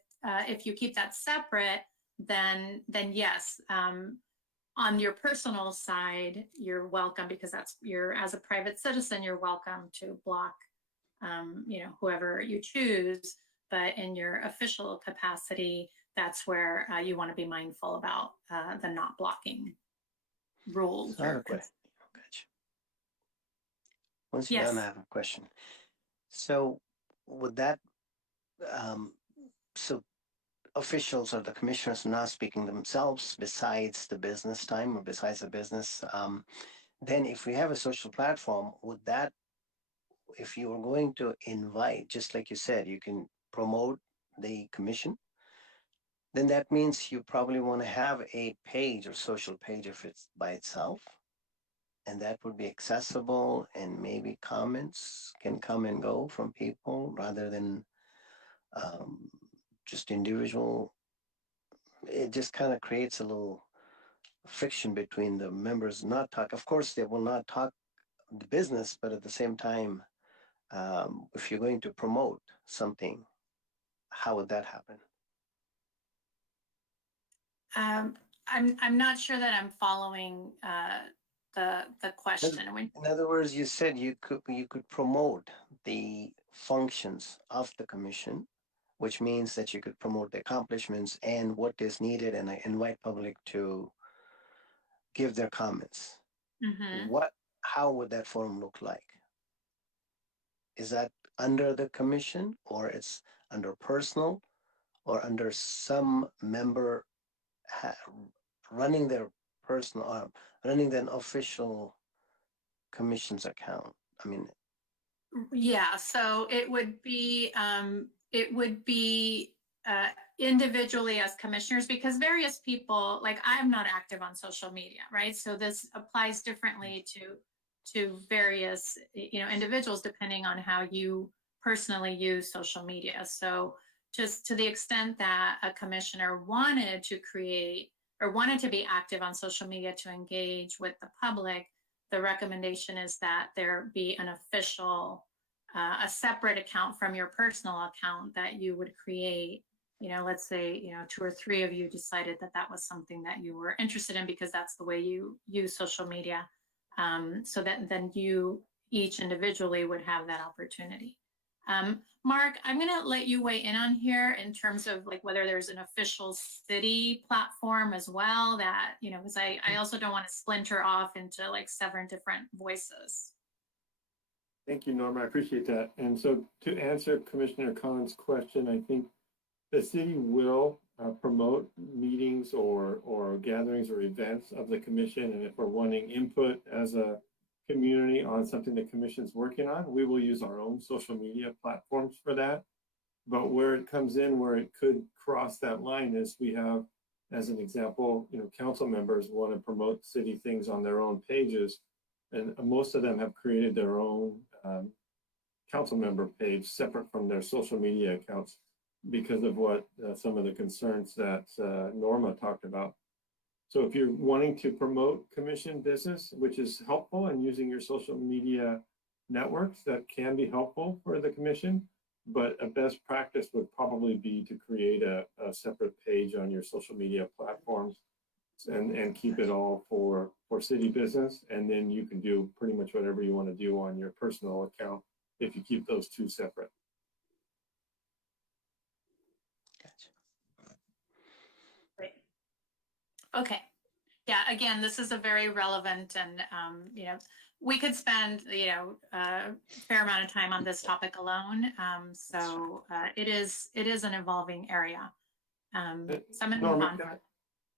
if you keep that separate, then yes, on your personal side, you're welcome, because you're as a private citizen, you're welcome to block, whoever you choose. But in your official capacity, that's where you want to be mindful about the not blocking rules. Once you're done, I have a question. So would that, so officials or the commissioners not speaking themselves besides the business time or besides the business, then if we have a social platform, would that, if you were going to invite, just like you said, you can promote the commission, then that means you probably want to have a page or social page if it's by itself, and that would be accessible, and maybe comments can come and go from people rather than just individual it just kind of creates a little friction between the members not talk. Of course, they will not talk the business, but at the same time, if you're going to promote something, how would that happen? I'm not sure that I'm following the question. In other words, you said you could promote the functions of the commission, which means that you could promote the accomplishments and what is needed, and I invite public to give their comments. Mhm. How would that forum look like? Is that under the commission, or it's under personal, or under some member running their personal, running an official commission's account? I mean, Yeah, so it would be individually as commissioners, because various people, like I'm not active on social media, right? So this applies differently to various, individuals depending on how you personally use social media. So just to the extent that a commissioner wanted to create or wanted to be active on social media to engage with the public, the recommendation is that there be an official, a separate account from your personal account that you would create. Let's say, 2 or 3 of you decided that that was something that you were interested in because that's the way you use social media. So that then you each individually would have that opportunity. Mark, I'm going to let you weigh in on here in terms of like whether there's an official city platform as well that, because I also don't want to splinter off into like 7 different voices. Thank you, Norma. I appreciate that. And so to answer Commissioner Kahn's question, I think the city will promote meetings or gatherings or events of the commission. And if we're wanting input as a community on something the commission's working on, we will use our own social media platforms for that. But where it comes in, where it could cross that line is we have, as an example, council members want to promote city things on their own pages. And most of them have created their own council member page separate from their social media accounts because of what some of the concerns that Norma talked about. So if you're wanting to promote commission business, which is helpful, and using your social media networks, that can be helpful for the commission, but a best practice would probably be to create a separate page on your social media platforms and keep it all for city business. And then you can do pretty much whatever you want to do on your personal account if you keep those 2 separate. Okay. Yeah, again, this is a very relevant and, we could spend, a fair amount of time on this topic alone. It is an evolving area. So I'm going to move on.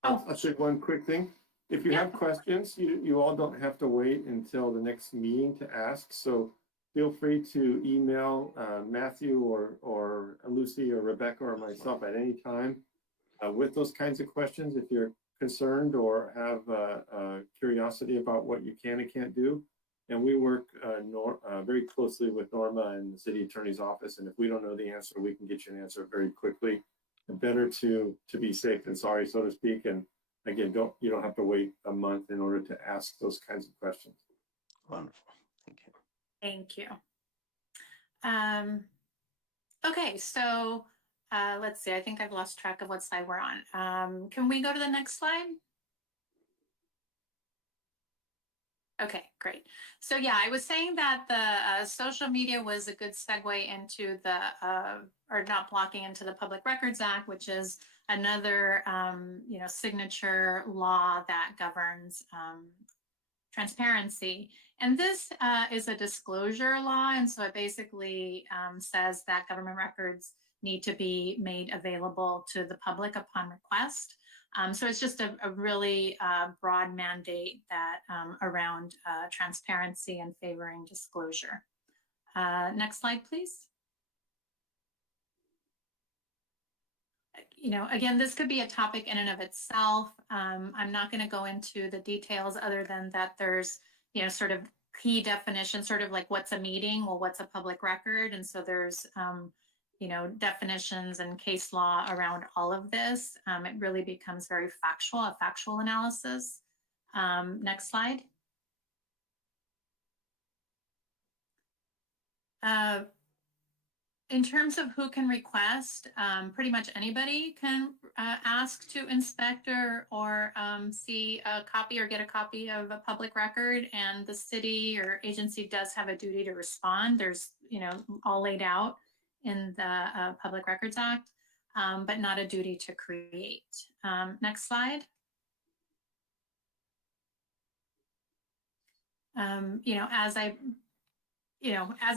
I'll say one quick thing. If you have questions, you all don't have to wait until the next meeting to ask. So feel free to email Matthew or Lucy or Rebecca or myself at any time with those kinds of questions. If you're concerned or have curiosity about what you can and can't do. And we work very closely with Norma and the city attorney's office. And if we don't know the answer, we can get you an answer very quickly. And better to be safe than sorry, so to speak. And again, you don't have to wait a month in order to ask those kinds of questions. Wonderful. Thank you. Thank you. Okay, so let's see. I think I've lost track of what slide we're on. Can we go to the next slide? Okay, great. So yeah, I was saying that the social media was a good segue into the, or not blocking into the Public Records Act, which is another, signature law that governs transparency. And this is a disclosure law. And so it basically says that government records need to be made available to the public upon request. So it's just a really broad mandate that around transparency and favoring disclosure. Next slide, please. Again, this could be a topic in and of itself. I'm not going to go into the details other than that there's, sort of key definitions, sort of like what's a meeting, well, what's a public record? And so there's, definitions and case law around all of this. It really becomes very factual, a factual analysis. Next slide. In terms of who can request, pretty much anybody can ask to inspect or see a copy or get a copy of a public record, and the city or agency does have a duty to respond. There's, all laid out in the Public Records Act, but not a duty to create. Next slide. As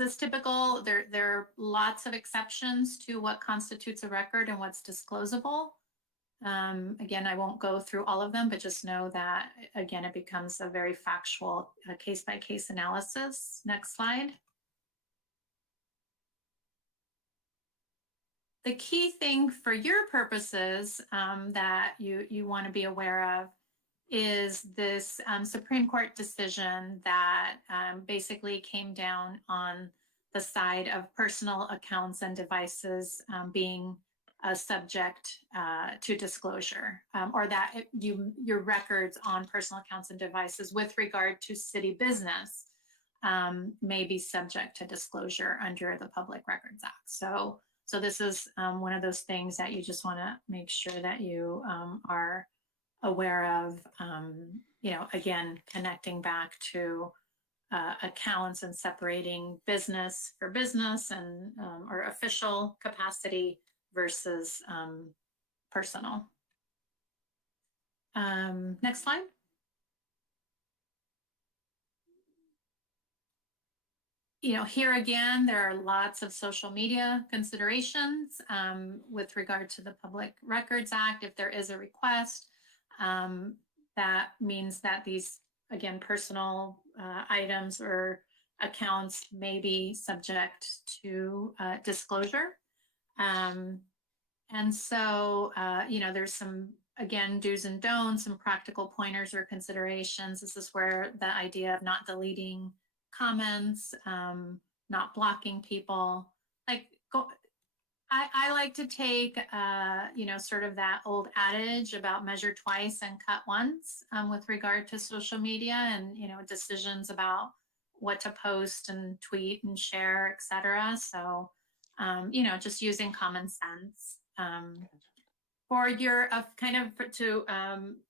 is typical, there are lots of exceptions to what constitutes a record and what's disclosable. Again, I won't go through all of them, but just know that, again, it becomes a very factual case-by-case analysis. Next slide. The key thing for your purposes that you want to be aware of is this Supreme Court decision that basically came down on the side of personal accounts and devices being subject to disclosure, or that your records on personal accounts and devices with regard to city business may be subject to disclosure under the Public Records Act. So this is one of those things that you just want to make sure that you are aware of, again, connecting back to accounts and separating business for business and or official capacity versus personal. Next slide. Here again, there are lots of social media considerations with regard to the Public Records Act. If there is a request, that means that these, again, personal items or accounts may be subject to disclosure. And so, there's some, again, do's and don'ts, some practical pointers or considerations. This is where the idea of not deleting comments, not blocking people, I like to take, sort of that old adage about measure twice and cut once with regard to social media and, decisions about what to post and tweet and share, et cetera. So, just using common sense. For your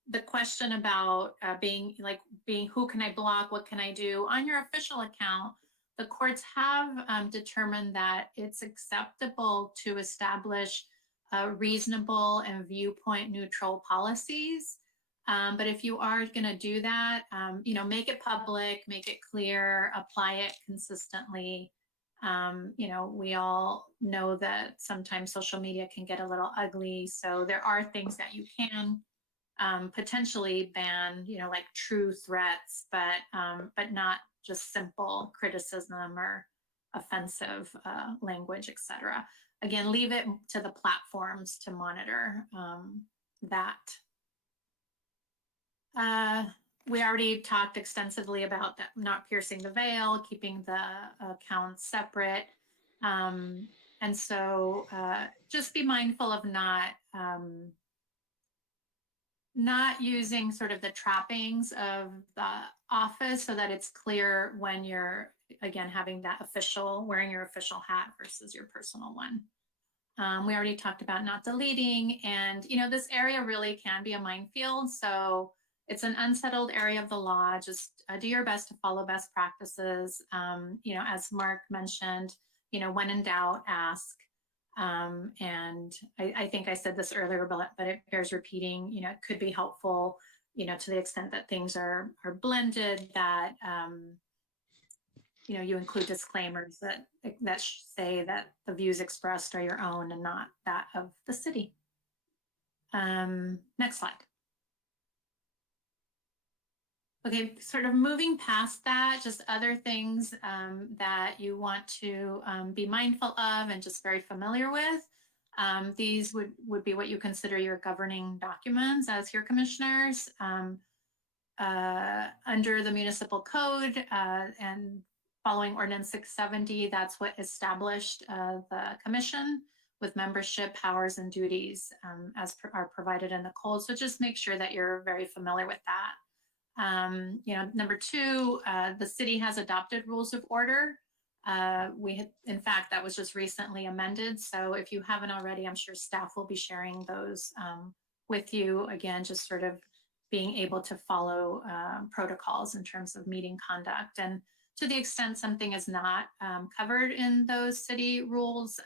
the question about being who can I block, what can I do on your official account, the courts have determined that it's acceptable to establish reasonable and viewpoint neutral policies. But if you are going to do that, make it public, make it clear, apply it consistently. We all know that sometimes social media can get a little ugly. So there are things that you can potentially ban, like true threats, but not just simple criticism or offensive language, etc. Again, leave it to the platforms to monitor that. We already talked extensively about that, not piercing the veil, keeping the accounts separate. And so just be mindful of not using sort of the trappings of the office so that it's clear when you're, again, having that wearing your official hat versus your personal one. We already talked about not deleting, and, this area really can be a minefield. So it's an unsettled area of the law. Just do your best to follow best practices. As Mark mentioned, when in doubt, ask. And I think I said this earlier, but it bears repeating. It could be helpful, to the extent that things are blended, that you include disclaimers that say that the views expressed are your own and not that of the city. Next slide. Okay, sort of moving past that, just other things that you want to be mindful of and just very familiar with. These would be what you consider your governing documents as your commissioners. Under the municipal code and following Ordinance 670, that's what established the commission with membership, powers, and duties are provided in the code. So just make sure that you're very familiar with that. Number two, the city has adopted rules of order. In fact, that was just recently amended. So if you haven't already, I'm sure staff will be sharing those with you. Again, just sort of being able to follow protocols in terms of meeting conduct. And to the extent something is not covered in those city rules,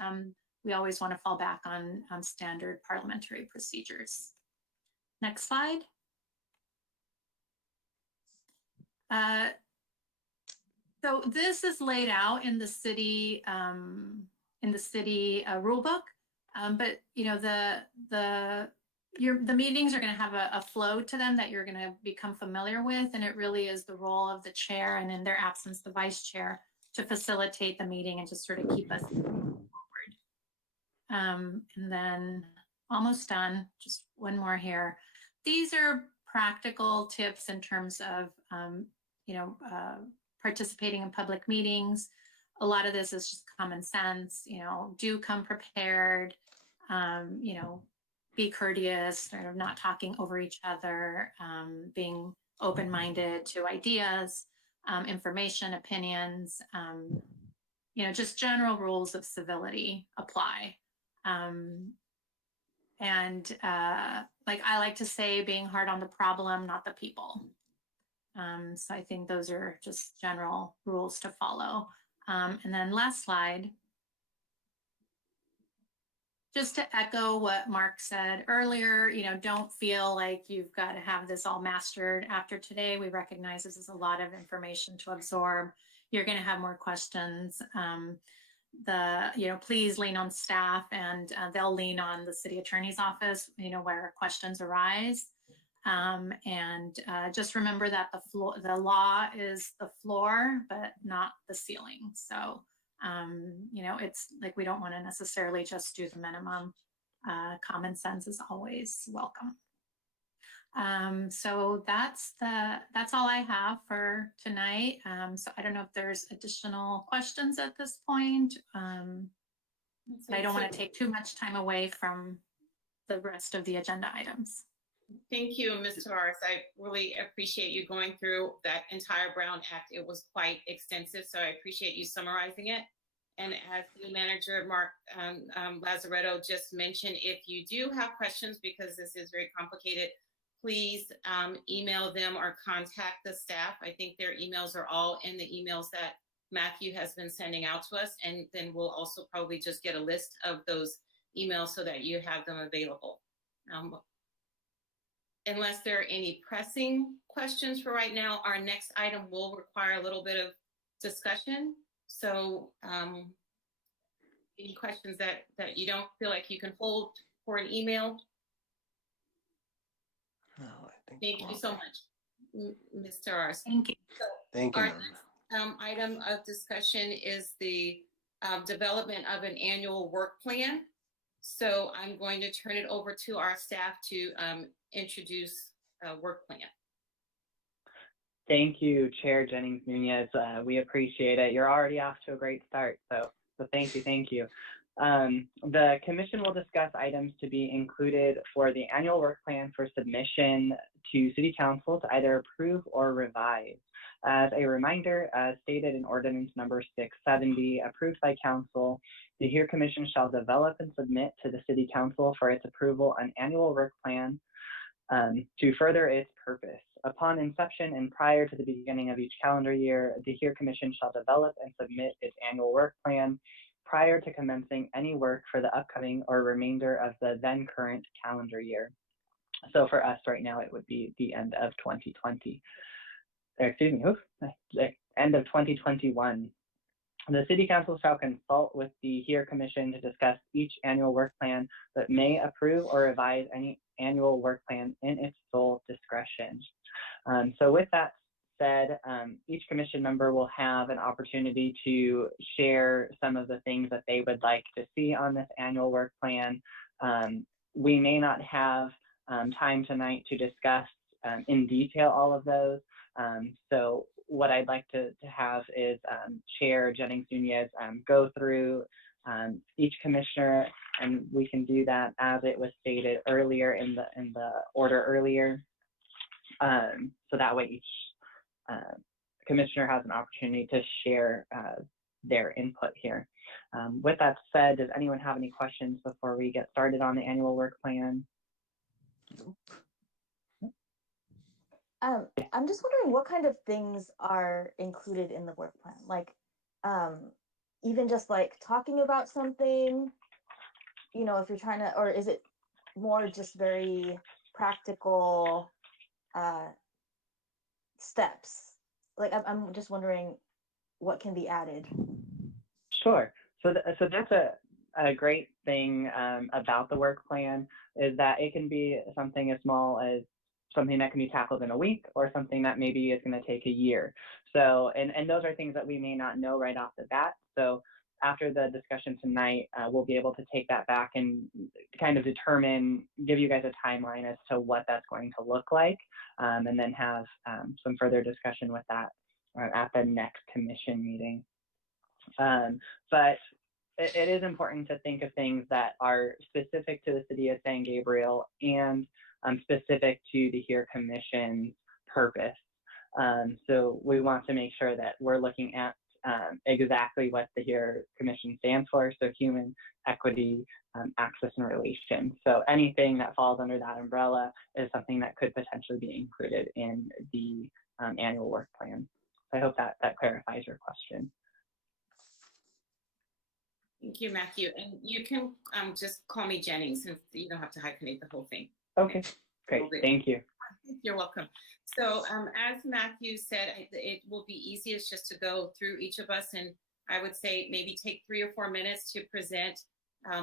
we always want to fall back on standard parliamentary procedures. Next slide. So this is laid out in the city rule book, but the meetings are going to have a flow to them that you're going to become familiar with, and it really is the role of the chair, and in their absence, the vice chair, to facilitate the meeting and just sort of keep us forward. And then almost done, just one more here. These are practical tips in terms of, participating in public meetings. A lot of this is just common sense, do come prepared, be courteous, sort of not talking over each other, being open-minded to ideas, information, opinions, just general rules of civility apply. I like to say, being hard on the problem, not the people. So I think those are just general rules to follow. And then last slide. Just to echo what Mark said earlier, don't feel like you've got to have this all mastered after today. We recognize this is a lot of information to absorb. You're going to have more questions. Please lean on staff, and they'll lean on the city attorney's office, where questions arise. Just remember that the law is the floor, but not the ceiling. So, it's like, we don't want to necessarily just do the minimum. Common sense is always welcome. So that's all I have for tonight. So I don't know if there's additional questions at this point. I don't want to take too much time away from the rest of the agenda items. Thank you, Ms. Tavares. I really appreciate you going through that entire Brown Act. It was quite extensive, so I appreciate you summarizing it. And as the manager, Mark Lazaretto, just mentioned, if you do have questions, because this is very complicated, please email them or contact the staff. I think their emails are all in the emails that Matthew has been sending out to us. And then we'll also probably just get a list of those emails so that you have them available. Unless there are any pressing questions for right now, our next item will require a little bit of discussion. So any questions that you don't feel like you can hold for an email? No, I think. Thank you so much, Mr. Ars. Thank you. So Thank you. our next item of discussion is the development of an annual work plan. So I'm going to turn it over to our staff to introduce a work plan. Thank you, Chair Jennings Nunez. We appreciate it. You're already off to a great start, so thank you. The commission will discuss items to be included for the annual work plan for submission to City Council to either approve or revise. As a reminder, as stated in Ordinance Number 670, approved by Council, the HERE Commission shall develop and submit to the City Council for its approval an annual work plan to further its purpose. Upon inception and prior to the beginning of each calendar year, the HERE Commission shall develop and submit its annual work plan prior to commencing any work for the upcoming or remainder of the then current calendar year. So for us right now, it would be the end of 2020. The end of 2021. The City Council shall consult with the HERE Commission to discuss each annual work plan, but may approve or revise any annual work plan in its sole discretion. So with that said, each commission member will have an opportunity to share some of the things that they would like to see on this annual work plan. We may not have time tonight to discuss in detail all of those. So what I'd like to have is Chair Jennings Nunez go through each commissioner, and we can do that as it was stated earlier in the order earlier. So that way each commissioner has an opportunity to share their input here. With that said, does anyone have any questions before we get started on the annual work plan? I'm just wondering what kind of things are included in the work plan, like even just like talking about something, you know, if you're trying to, or is it more just very practical steps? Like I'm just wondering what can be added. Sure. So that's a great thing about the work plan, is that it can be something as small as something that can be tackled in a week, or something that maybe is going to take a year. So, and those are things that we may not know right off the bat. So after the discussion tonight, we'll be able to take that back and kind of determine, give you guys a timeline as to what that's going to look like, and then have some further discussion with that at the next commission meeting. But it is important to think of things that are specific to the city of San Gabriel and specific to the HERE Commission's purpose. So we want to make sure that we're looking at exactly what the HERE Commission stands for, so human, equity, access, and relations. So anything that falls under that umbrella is something that could potentially be included in the annual work plan. So I hope that clarifies your question. Thank you, Matthew. And you can just call me Jennings, since you don't have to hyphenate the whole thing. Okay, great. Thank you. You're welcome. So as Matthew said, it will be easiest just to go through each of us, and I would say maybe take 3 or 4 minutes to present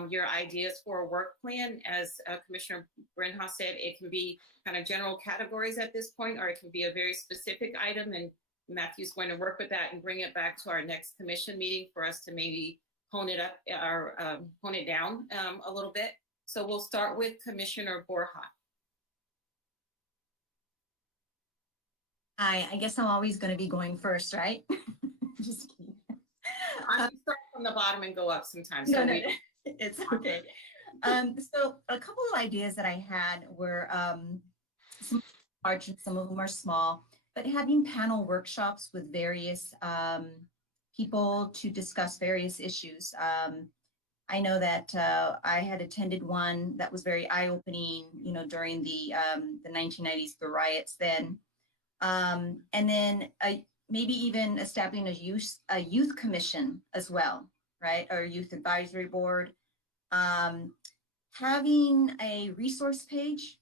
your ideas for a work plan. As Commissioner Brenhaus said, it can be kind of general categories at this point, or it can be a very specific item, and Matthew's going to work with that and bring it back to our next commission meeting for us to maybe hone it up or hone it down a little bit. So we'll start with Commissioner Borja. Hi, I guess I'm always going to be going first, right? Just kidding. I can start from the bottom and go up sometimes. No, no, it's okay. So a couple of ideas that I had were some large and some of them are small, but having panel workshops with various people to discuss various issues. I know that I had attended one that was very eye-opening, you know, during the 1990s, the riots then. And then maybe even establishing a youth commission as well, right? Or youth advisory board. Having a resource page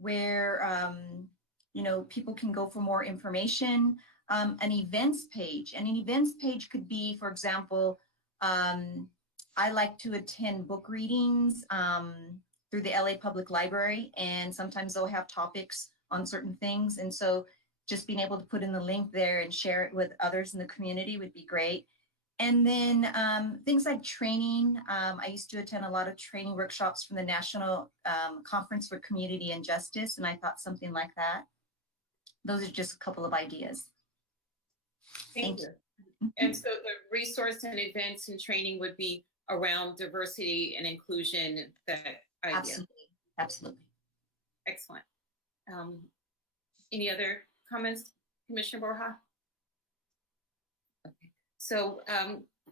where, you know, people can go for more information. An events page, and an events page could be, for example, I like to attend book readings through the LA Public Library, and sometimes they'll have topics on certain things. And so just being able to put in the link there and share it with others in the community would be great. And then things like training. I used to attend a lot of training workshops from the National Conference for Community and Justice, and I thought something like that. Those are just a couple of ideas. Thank you. And so the resource and events and training would be around diversity and inclusion, that idea. Absolutely, absolutely. Excellent. Any other comments, Commissioner Borja? Okay. So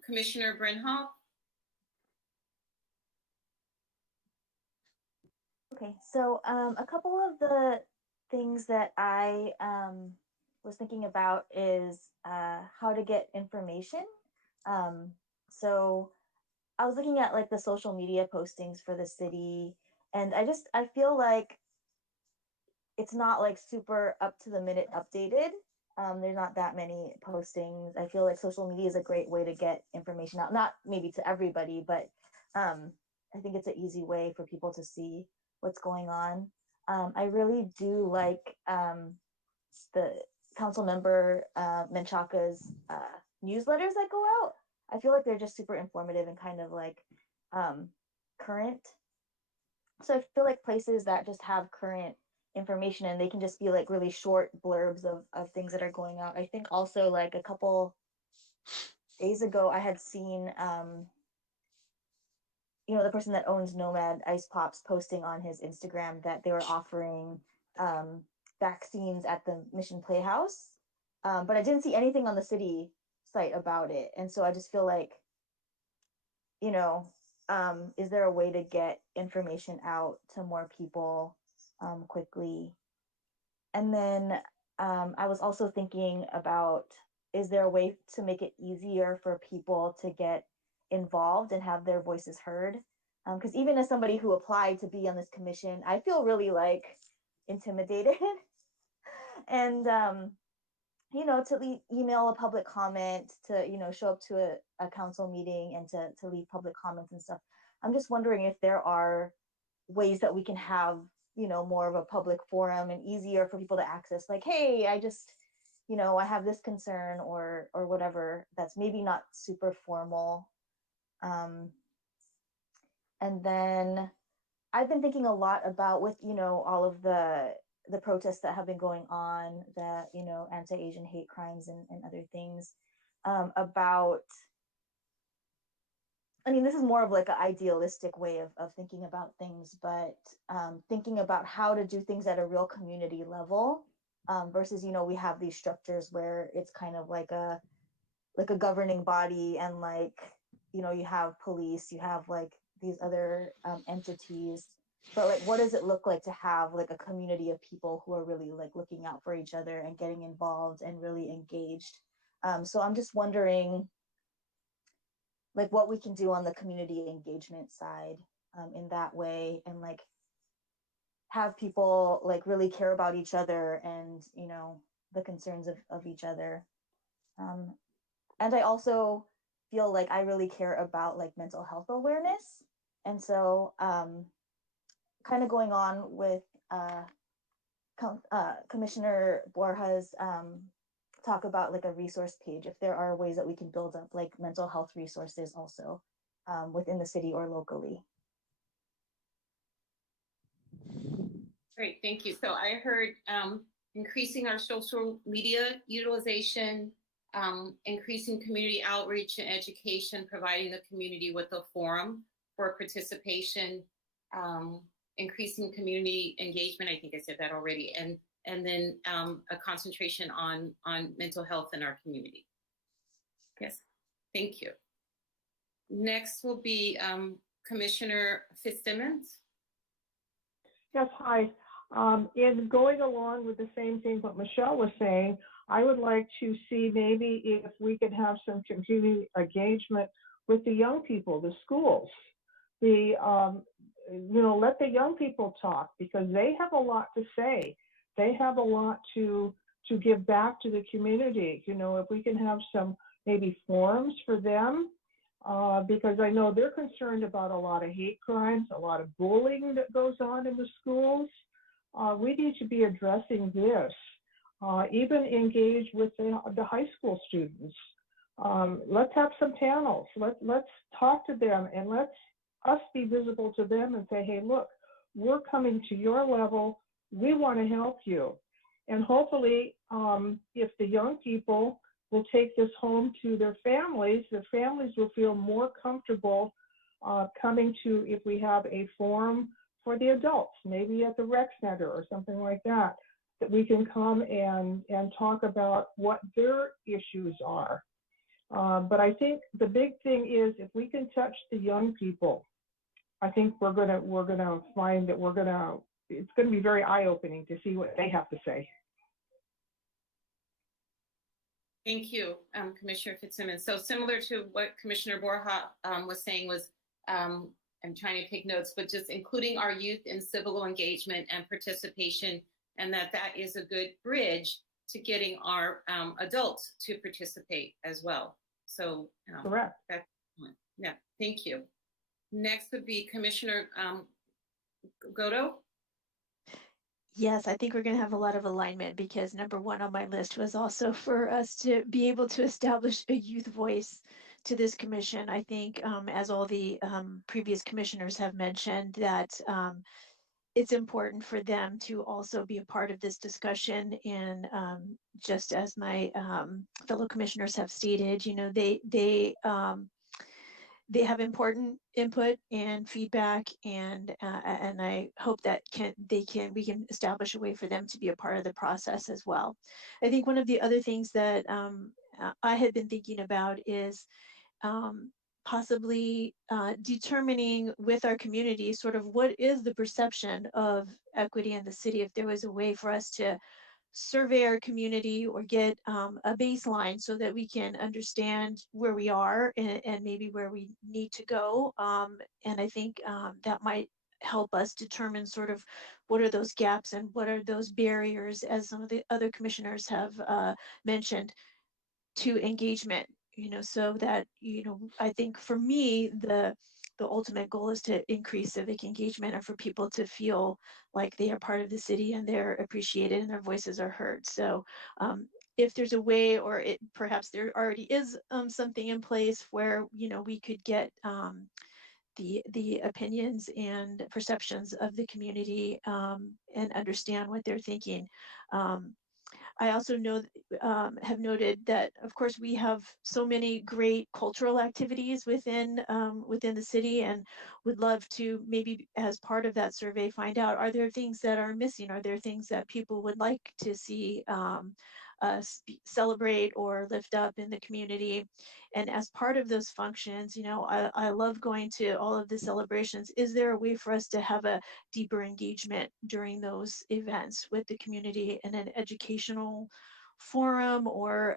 Commissioner Brenhaus? Okay, so a couple of the things that I was thinking about is how to get information. So I was looking at like the social media postings for the city, and I feel like it's not like super up to the minute updated. There's not that many postings. I feel like social media is a great way to get information out, not maybe to everybody, but I think it's an easy way for people to see what's going on. I really do like the council member Menchaca's newsletters that go out. I feel like they're just super informative and kind of like current. So I feel like places that just have current information, and they can just be like really short blurbs of things that are going on. I think also like a couple days ago, I had seen, the person that owns Nomad Ice Pops posting on his Instagram that they were offering vaccines at the Mission Playhouse. But I didn't see anything on the city site about it. And so I just feel like, is there a way to get information out to more people quickly? And then I was also thinking about, is there a way to make it easier for people to get involved and have their voices heard? Because even as somebody who applied to be on this commission, I feel really like intimidated. And to email a public comment, to show up to a council meeting and to leave public comments and stuff. I'm just wondering if there are ways that we can have more of a public forum and easier for people to access, like, hey, I just I have this concern or whatever, that's maybe not super formal. And then I've been thinking a lot about, with all of the protests that have been going on, the anti-Asian hate crimes and other things, about, I mean, this is more of like an idealistic way of thinking about things, but thinking about how to do things at a real community level, versus we have these structures where it's kind of like a governing body, and like you have police, you have like these other entities, but like what does it look like to have like a community of people who are really like looking out for each other and getting involved and really engaged? So I'm just wondering like what we can do on the community engagement side in that way, and like have people like really care about each other and the concerns of each other. And I also feel like I really care about like mental health awareness. And so kind of going on with Commissioner Borja's talk about like a resource page, if there are ways that we can build up like mental health resources also within the city or locally. Great, thank you. So I heard increasing our social media utilization, increasing community outreach and education, providing the community with a forum for participation, increasing community engagement. I think I said that already. And then a concentration on mental health in our community. Yes, thank you. Next will be Commissioner Fitzsimmons. Yes, hi. In going along with the same thing what Michelle was saying, I would like to see maybe if we could have some community engagement with the young people, the schools, let the young people talk, because they have a lot to say. They have a lot to give back to the community. If we can have some maybe forums for them, because I know they're concerned about a lot of hate crimes, a lot of bullying that goes on in the schools. We need to be addressing this. Even engage with the high school students. Let's have some panels. Let's talk to them, and let's us be visible to them and say, hey, look, we're coming to your level. We want to help you. And hopefully, if the young people will take this home to their families will feel more comfortable coming to, if we have a forum for the adults, maybe at the rec center or something like that, that we can come and talk about what their issues are. But I think the big thing is, if we can touch the young people, I think we're gonna find that it's gonna be very eye-opening to see what they have to say. Thank you, Commissioner Fitzsimmons. So similar to what Commissioner Borja was saying was, I'm trying to take notes, but just including our youth in civil engagement and participation, and that is a good bridge to getting our adults to participate as well. So correct. That's one. Yeah, thank you. Next would be Commissioner Godo. Yes, I think we're going to have a lot of alignment, because number one on my list was also for us to be able to establish a youth voice to this commission. I think, as all the previous commissioners have mentioned, that it's important for them to also be a part of this discussion. And just as my fellow commissioners have stated, you know, they have important input and feedback, and I hope that we can establish a way for them to be a part of the process as well. I think one of the other things that I had been thinking about is possibly determining with our community sort of what is the perception of equity in the city. If there was a way for us to survey our community or get a baseline so that we can understand where we are and maybe where we need to go. And I think that might help us determine sort of what are those gaps and what are those barriers, as some of the other commissioners have mentioned, to engagement, you know, so that, you know, I think for me, the ultimate goal is to increase civic engagement and for people to feel like they are part of the city and they're appreciated and their voices are heard. So if there's a way, or perhaps there already is something in place where, you know, we could get the opinions and perceptions of the community and understand what they're thinking. I also know, have noted that, of course, we have so many great cultural activities within the city, and would love to maybe, as part of that survey, find out, are there things that are missing? Are there things that people would like to see us celebrate or lift up in the community? And as part of those functions, you know, I love going to all of the celebrations. Is there a way for us to have a deeper engagement during those events with the community in an educational forum, or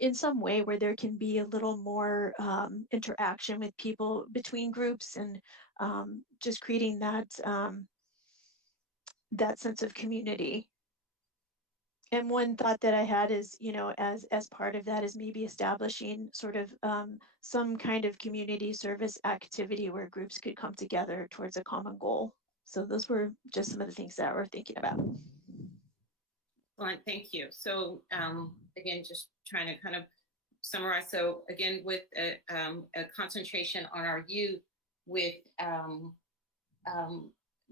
in some way where there can be a little more interaction with people between groups, and just creating that that sense of community? And one thought that I had is, you know, as part of that is maybe establishing sort of some kind of community service activity where groups could come together towards a common goal. So those were just some of the things that we're thinking about. Excellent, thank you. So again, just trying to kind of summarize. So again, with a concentration on our youth, with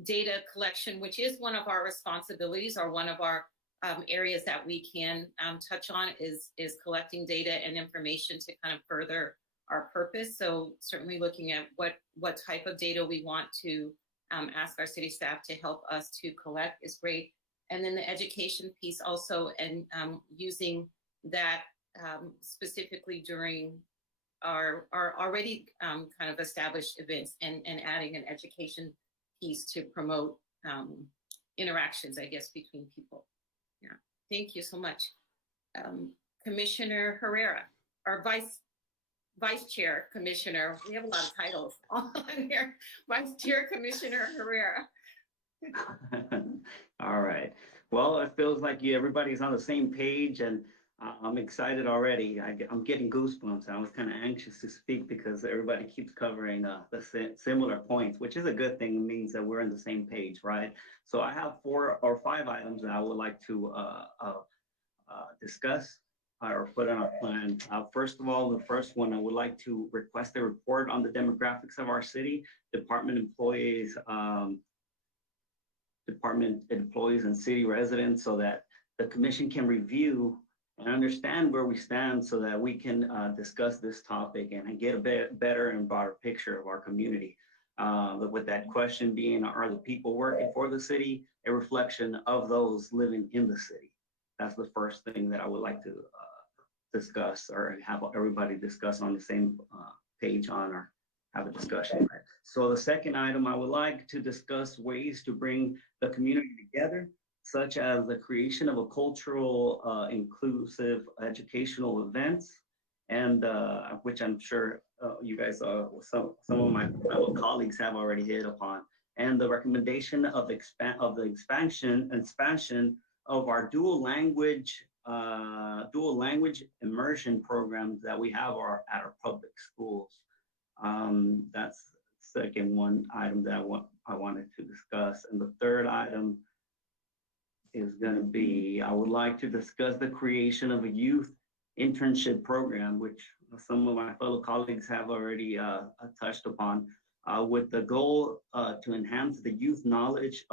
data collection, which is one of our responsibilities, or one of our areas that we can touch on, is collecting data and information to kind of further our purpose. So certainly looking at what type of data we want to ask our city staff to help us to collect is great. And then the education piece also, and using that specifically during our already kind of established events, and adding an education piece to promote interactions, I guess, between people. Yeah, thank you so much. Commissioner Herrera, our Vice Chair Commissioner. We have a lot of titles on here. Vice Chair Commissioner Herrera. All right. Well, it feels like everybody's on the same page, and I'm excited already. I'm getting goosebumps. I was kind of anxious to speak because everybody keeps covering the similar points, which is a good thing. It means that we're on the same page, right? So I have 4 or 5 items that I would like to discuss or put on our plan. First of all, the first one, I would like to request a report on the demographics of our city, department employees and city residents, so that the commission can review and understand where we stand, so that we can discuss this topic and get a better and broader picture of our community. With that question being, are the people working for the city a reflection of those living in the city? That's the first thing that I would like to discuss, or have everybody discuss on the same page on, or have a discussion. So the second item, I would like to discuss ways to bring the community together, such as the creation of a cultural, inclusive educational events, and which I'm sure you guys, some of my fellow colleagues have already hit upon, and the recommendation of the expansion of our dual language immersion programs that we have at our public schools. That's the second item that I wanted to discuss. And the third item is going to be, I would like to discuss the creation of a youth internship program, which some of my fellow colleagues have already touched upon. with the goal to enhance the youth knowledge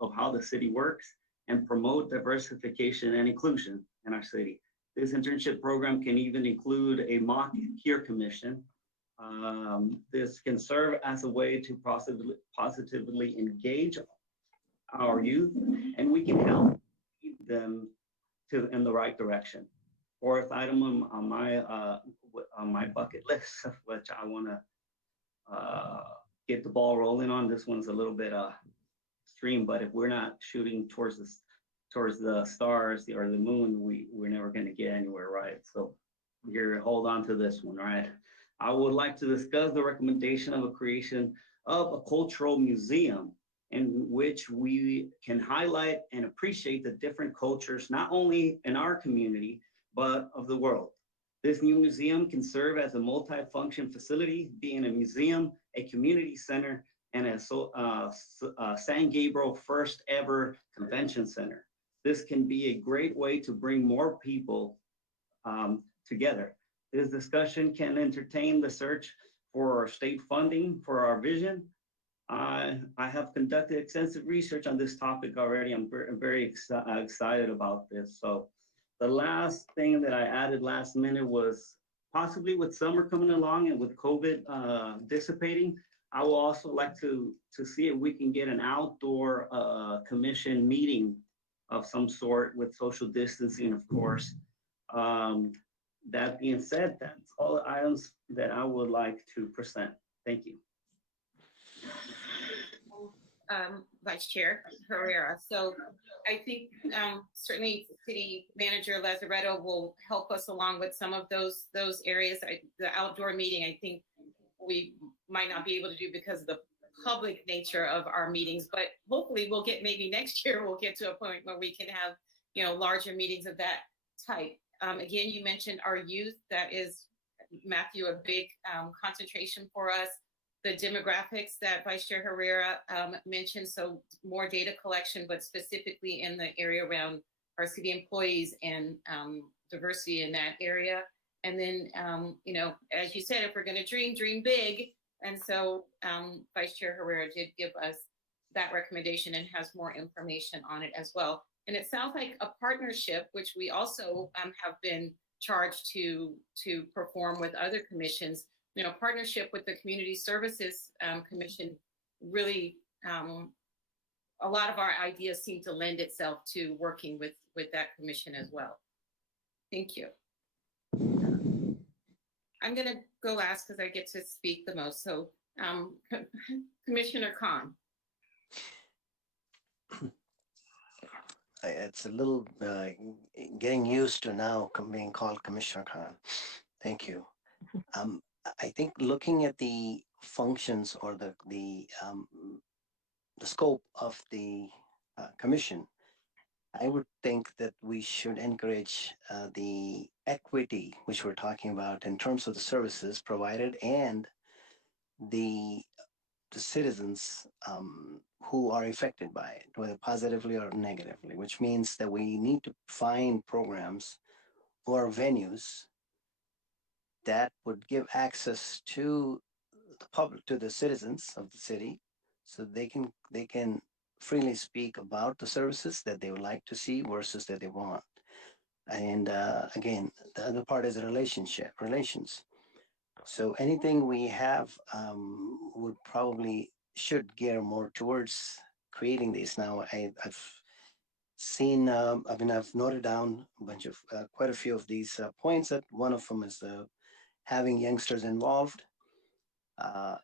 of how the city works and promote diversification and inclusion in our city. This internship program can even include a mock peer commission. This can serve as a way to positively engage our youth, and we can help lead them in the right direction. Fourth item on my bucket list, which I want to get the ball rolling on. This one's a little bit extreme, but if we're not shooting towards the stars or the moon, we're never going to get anywhere, right? So here, hold on to this one, right? I would like to discuss the recommendation of a creation of a cultural museum in which we can highlight and appreciate the different cultures, not only in our community, but of the world. This new museum can serve as a multi-function facility, being a museum, a community center, and a San Gabriel first ever convention center. This can be a great way to bring more people together. This discussion can entertain the search for state funding for our vision. I have conducted extensive research on this topic already. I'm very excited about this. So the last thing that I added last minute was possibly with summer coming along and with COVID dissipating, I will also like to see if we can get an outdoor commission meeting of some sort with social distancing, of course. That being said, that's all the items that I would like to present. Thank you. Vice Chair Herrera. So I think certainly City Manager Lazaretto will help us along with some of those areas. The outdoor meeting, I think we might not be able to do because of the public nature of our meetings, but hopefully we'll get, maybe next year we'll get to a point where we can have, you know, larger meetings of that type. Again, you mentioned our youth. That is, Matthew, a big concentration for us. The demographics that Vice Chair Herrera mentioned, so more data collection, but specifically in the area around our city employees and diversity in that area. And then, you know, as you said, if we're going to dream big. And so Vice Chair Herrera did give us that recommendation and has more information on it as well. And it sounds like a partnership, which we also have been charged to perform with other commissions. You know, partnership with the Community Services Commission, really, a lot of our ideas seem to lend itself to working with that commission as well. Thank you. I'm going to go last because I get to speak the most. So, Commissioner Kahn. It's a little getting used to now being called Commissioner Kahn. Thank you. I think looking at the functions or the scope of the commission, I would think that we should encourage the equity, which we're talking about in terms of the services provided and the citizens who are affected by it, whether positively or negatively, which means that we need to find programs or venues that would give access to the public, to the citizens of the city, so they can freely speak about the services that they would like to see versus that they want. And again, the other part is the relations. So anything we have would probably should gear more towards creating these. Now I've seen, I've noted down a bunch of quite a few of these points. That one of them is having youngsters involved.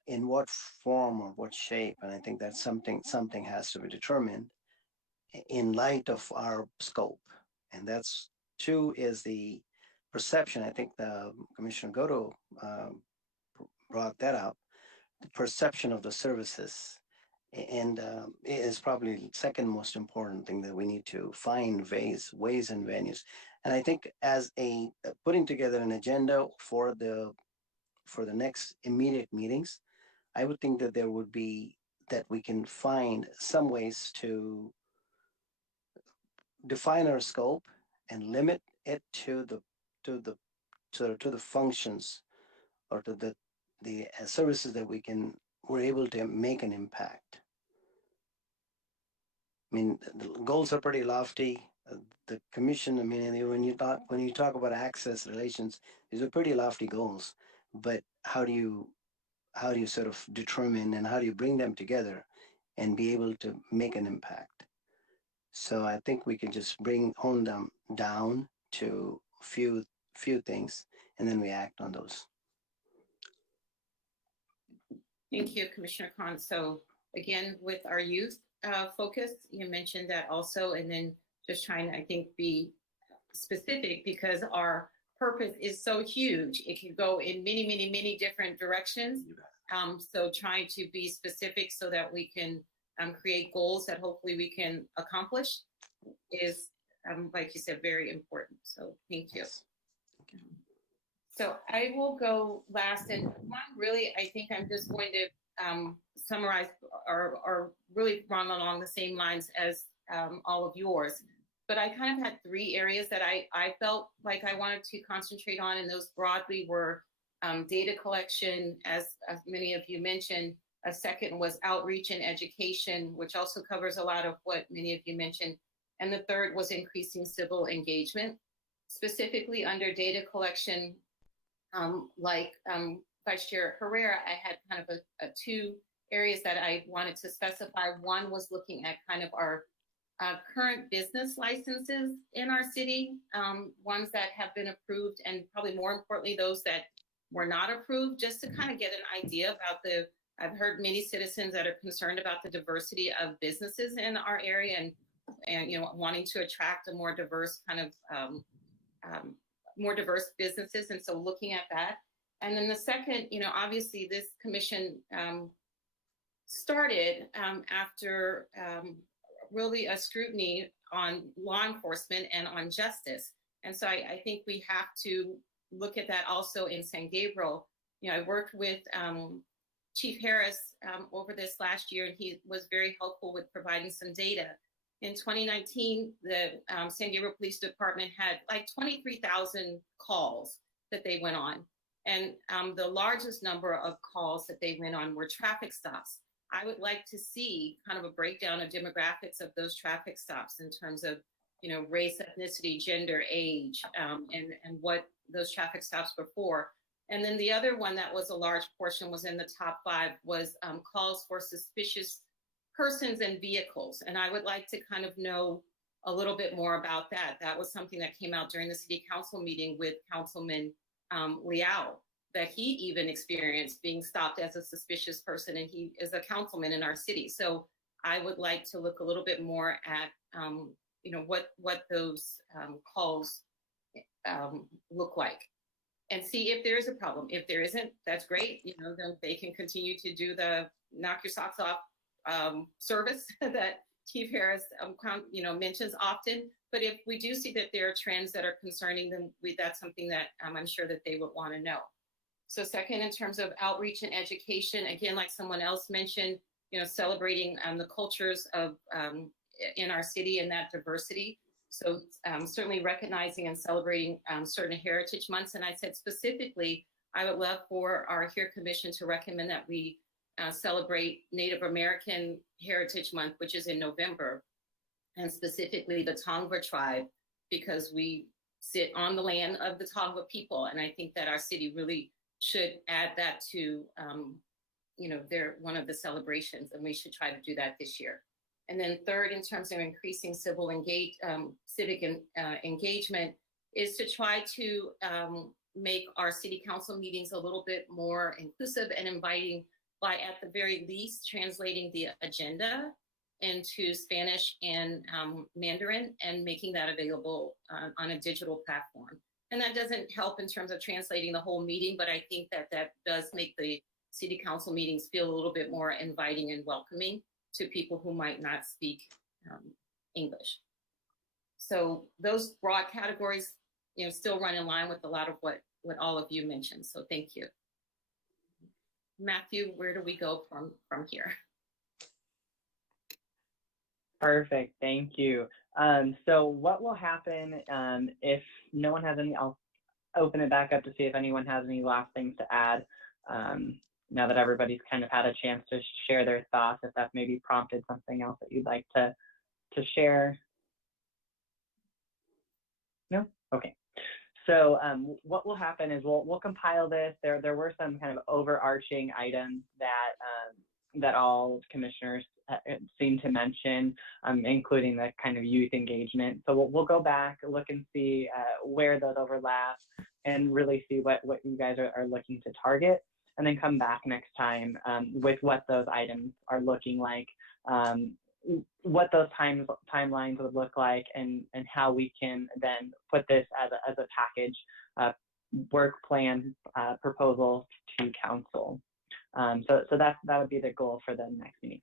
In what form or what shape, and I think that's something has to be determined in light of our scope. And that's two is the perception. I think the Commissioner Goto brought that up. The perception of the services, and it is probably the second most important thing that we need to find ways and venues. And I think as a putting together an agenda for the next immediate meetings, I would think that that we can find some ways to define our scope and limit it to the functions or to the services that we can we're able to make an impact. I mean, the goals are pretty lofty. The commission, I mean, when you talk about access relations, these are pretty lofty goals. But how do you sort of determine and how do you bring them together and be able to make an impact? So I think we can just hone them down to few things, and then we act on those. Thank you, Commissioner Kahn. So again, with our youth focus, you mentioned that also, and then just trying to, I think, be specific because our purpose is so huge. It can go in many, many, many different directions. So trying to be specific so that we can create goals that hopefully we can accomplish is, like you said, very important. So thank you. Yes. So I will go last, and one really, I think I'm just going to summarize or really run along the same lines as all of yours. But I kind of had three areas that I felt like I wanted to concentrate on, and those broadly were data collection, as many of you mentioned. A second was outreach and education, which also covers a lot of what many of you mentioned. And the third was increasing civil engagement. Specifically under data collection, Vice Chair Herrera, I had kind of a two areas that I wanted to specify. One was looking at kind of our current business licenses in our city, ones that have been approved, and probably more importantly, those that were not approved, just to kind of get an idea about I've heard many citizens that are concerned about the diversity of businesses in our area and wanting to attract a more diverse kind of more diverse businesses. And so looking at that. And then the second, obviously this commission started after really a scrutiny on law enforcement and on justice. And so I think we have to look at that also in San Gabriel. I worked with Chief Harris over this last year, and he was very helpful with providing some data. In 2019, the San Gabriel Police Department had like 23,000 calls that they went on. And the largest number of calls that they went on were traffic stops. I would like to see kind of a breakdown of demographics of those traffic stops in terms of, race, ethnicity, gender, age, and what those traffic stops were for. And then the other one that was a large portion was in the top 5 was calls for suspicious persons and vehicles. And I would like to kind of know a little bit more about that. That was something that came out during the city council meeting with Councilman Liao, that he even experienced being stopped as a suspicious person, and he is a councilman in our city. So I would like to look a little bit more at, what those calls look like, and see if there is a problem. If there isn't, that's great. Then they can continue to do the knock your socks off service that Chief Harris, mentions often. But if we do see that there are trends that are concerning them, that's something that I'm sure that they would want to know. So second, in terms of outreach and education, again, like someone else mentioned, celebrating the cultures of in our city and that diversity. So certainly recognizing and celebrating certain heritage months. And I said specifically, I would love for our HERE Commission to recommend that we celebrate Native American Heritage Month, which is in November, and specifically the Tongva tribe, because we sit on the land of the Tongva people. And I think that our city really should add that to, their one of the celebrations, and we should try to do that this year. And then third, in terms of increasing civic engagement, is to try to make our city council meetings a little bit more inclusive and inviting by, at the very least, translating the agenda into Spanish and Mandarin and making that available on a digital platform. And that doesn't help in terms of translating the whole meeting, but I think that that does make the city council meetings feel a little bit more inviting and welcoming to people who might not speak English. So those broad categories, still run in line with a lot of what all of you mentioned. So thank you. Matthew, where do we go from here? Perfect, thank you. So what will happen if no one has any, I'll open it back up to see if anyone has any last things to add. now that everybody's kind of had a chance to share their thoughts, if that's maybe prompted something else that you'd like to share. No? Okay. So what will happen is we'll compile this. There were some kind of overarching items that all commissioners seem to mention, including the kind of youth engagement. So we'll go back, look and see where those overlap, and really see what you guys are looking to target, and then come back next time with what those items are looking like, what those timelines would look like, and how we can then put this as a package work plan proposal to council. So that would be the goal for the next meeting.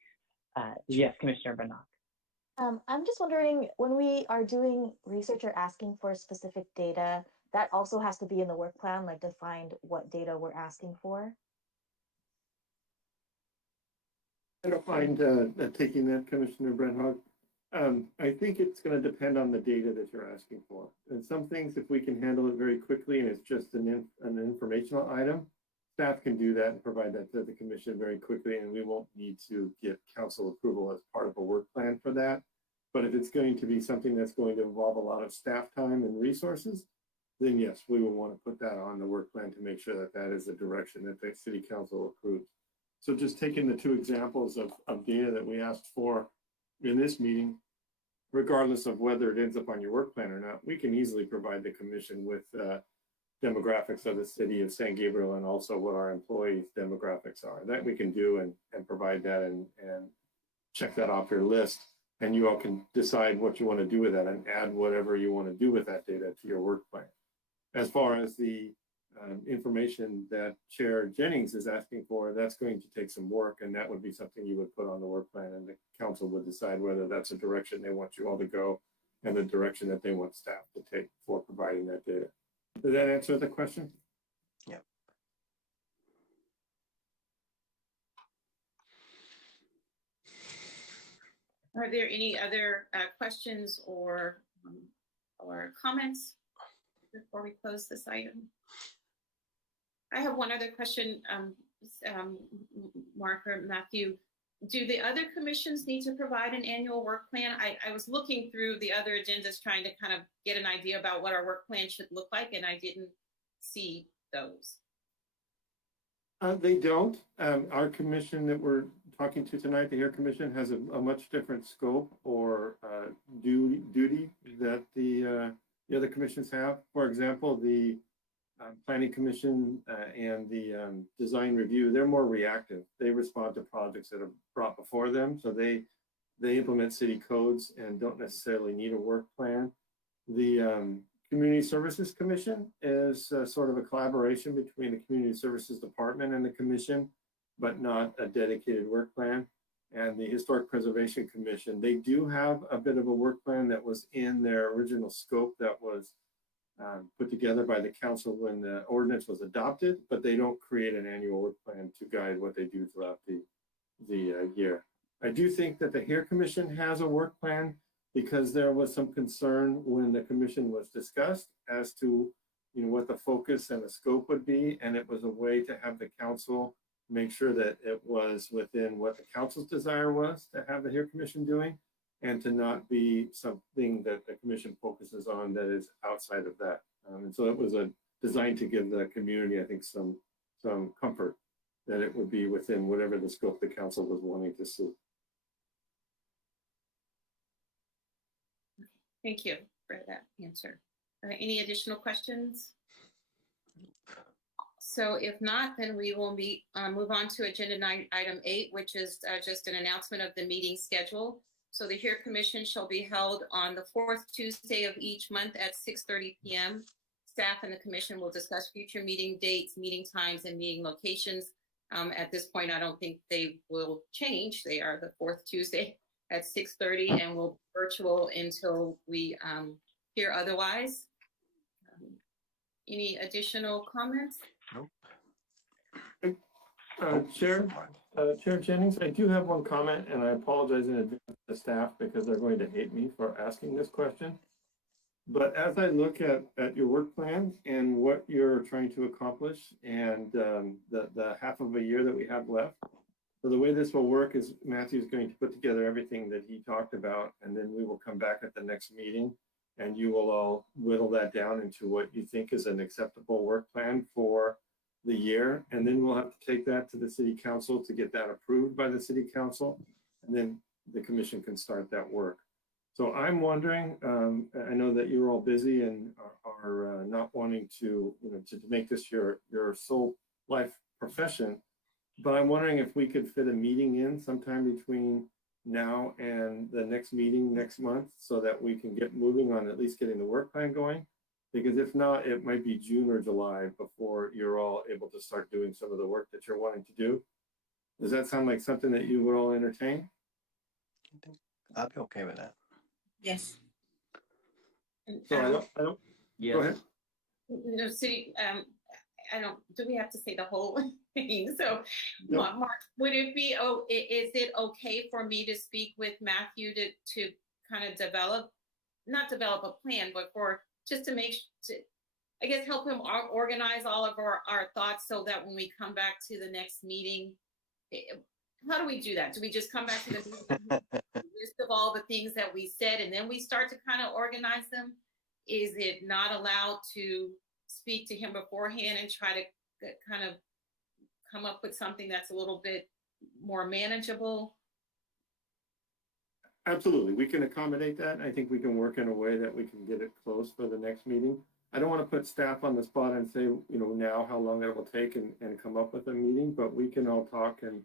Yes, Commissioner Brenhaus. I'm just wondering, when we are doing research or asking for specific data, that also has to be in the work plan, like defined what data we're asking for. I don't mind taking that, Commissioner Brenhaus. I think it's going to depend on the data that you're asking for. And some things, if we can handle it very quickly and it's just an informational item, staff can do that and provide that to the commission very quickly, and we won't need to get council approval as part of a work plan for that. But if it's going to be something that's going to involve a lot of staff time and resources, then yes, we will want to put that on the work plan to make sure that that is the direction that the city council approves. So just taking the two examples of data that we asked for in this meeting, regardless of whether it ends up on your work plan or not, we can easily provide the commission with demographics of the city of San Gabriel, and also what our employees' demographics are. That we can do and provide that and check that off your list. And you all can decide what you want to do with that and add whatever you want to do with that data to your work plan. As far as the information that Chair Jennings is asking for, that's going to take some work, and that would be something you would put on the work plan, and the council would decide whether that's a direction they want you all to go and the direction that they want staff to take for providing that data. Did that answer the question? Yep. Are there any other questions or comments before we close this item? I have one other question, Mark or Matthew. Do the other commissions need to provide an annual work plan? I was looking through the other agendas trying to kind of get an idea about what our work plan should look like, and I didn't see those. They don't. Our commission that we're talking to tonight, the Hair Commission, has a much different scope or duty that the other commissions have. For example, the Planning Commission and the Design Review, they're more reactive. They respond to projects that are brought before them. So they implement city codes and don't necessarily need a work plan. The Community Services Commission is sort of a collaboration between the Community Services Department and the Commission, but not a dedicated work plan. And the Historic Preservation Commission, they do have a bit of a work plan that was in their original scope that was put together by the council when the ordinance was adopted, but they don't create an annual work plan to guide what they do throughout the year. I do think that the Hair Commission has a work plan because there was some concern when the commission was discussed as to what the focus and the scope would be, and it was a way to have the council make sure that it was within what the council's desire was to have the Hair Commission doing, and to not be something that the commission focuses on that is outside of that. And so it was designed to give the community, I think, some comfort that it would be within whatever the scope the council was wanting to see. Thank you for that answer. Any additional questions? So if not, then we will move on to agenda item 8, which is just an announcement of the meeting schedule. So the Hair Commission shall be held on the 4th Tuesday of each month at 6:30 p.m. Staff and the commission will discuss future meeting dates, meeting times, and meeting locations. At this point, I don't think they will change. They are the 4th Tuesday at 6:30 and will be virtual until we hear otherwise. Any additional comments? Nope. Chair Jennings, I do have one comment, and I apologize in advance to the staff because they're going to hate me for asking this question. But as I look at your work plan and what you're trying to accomplish and the half of a year that we have left, so the way this will work is Matthew's going to put together everything that he talked about, and then we will come back at the next meeting and you will all whittle that down into what you think is an acceptable work plan for the year. And then we'll have to take that to the city council to get that approved by the city council. And then the commission can start that work. So I'm wondering, I know that you're all busy and are not wanting to, to make this your sole life profession, but I'm wondering if we could fit a meeting in sometime between now and the next meeting next month so that we can get moving on at least getting the work plan going. Because if not, it might be June or July before you're all able to start doing some of the work that you're wanting to do. Does that sound like something that you would all entertain? I'll be okay with that. Yes. So I don't, Yes. go ahead. No, city, do we have to say the whole thing? So, No. Mark, would it be, is it okay for me to speak with Matthew to kind of not develop a plan, but just to I guess, help him organize all of our thoughts so that when we come back to the next meeting, how do we do that? Do we just come back to the list of all the things that we said and then we start to kind of organize them? Is it not allowed to speak to him beforehand and try to kind of come up with something that's a little bit more manageable? Absolutely, we can accommodate that. I think we can work in a way that we can get it close for the next meeting. I don't want to put staff on the spot and say, now how long it will take and come up with a meeting, but we can all talk and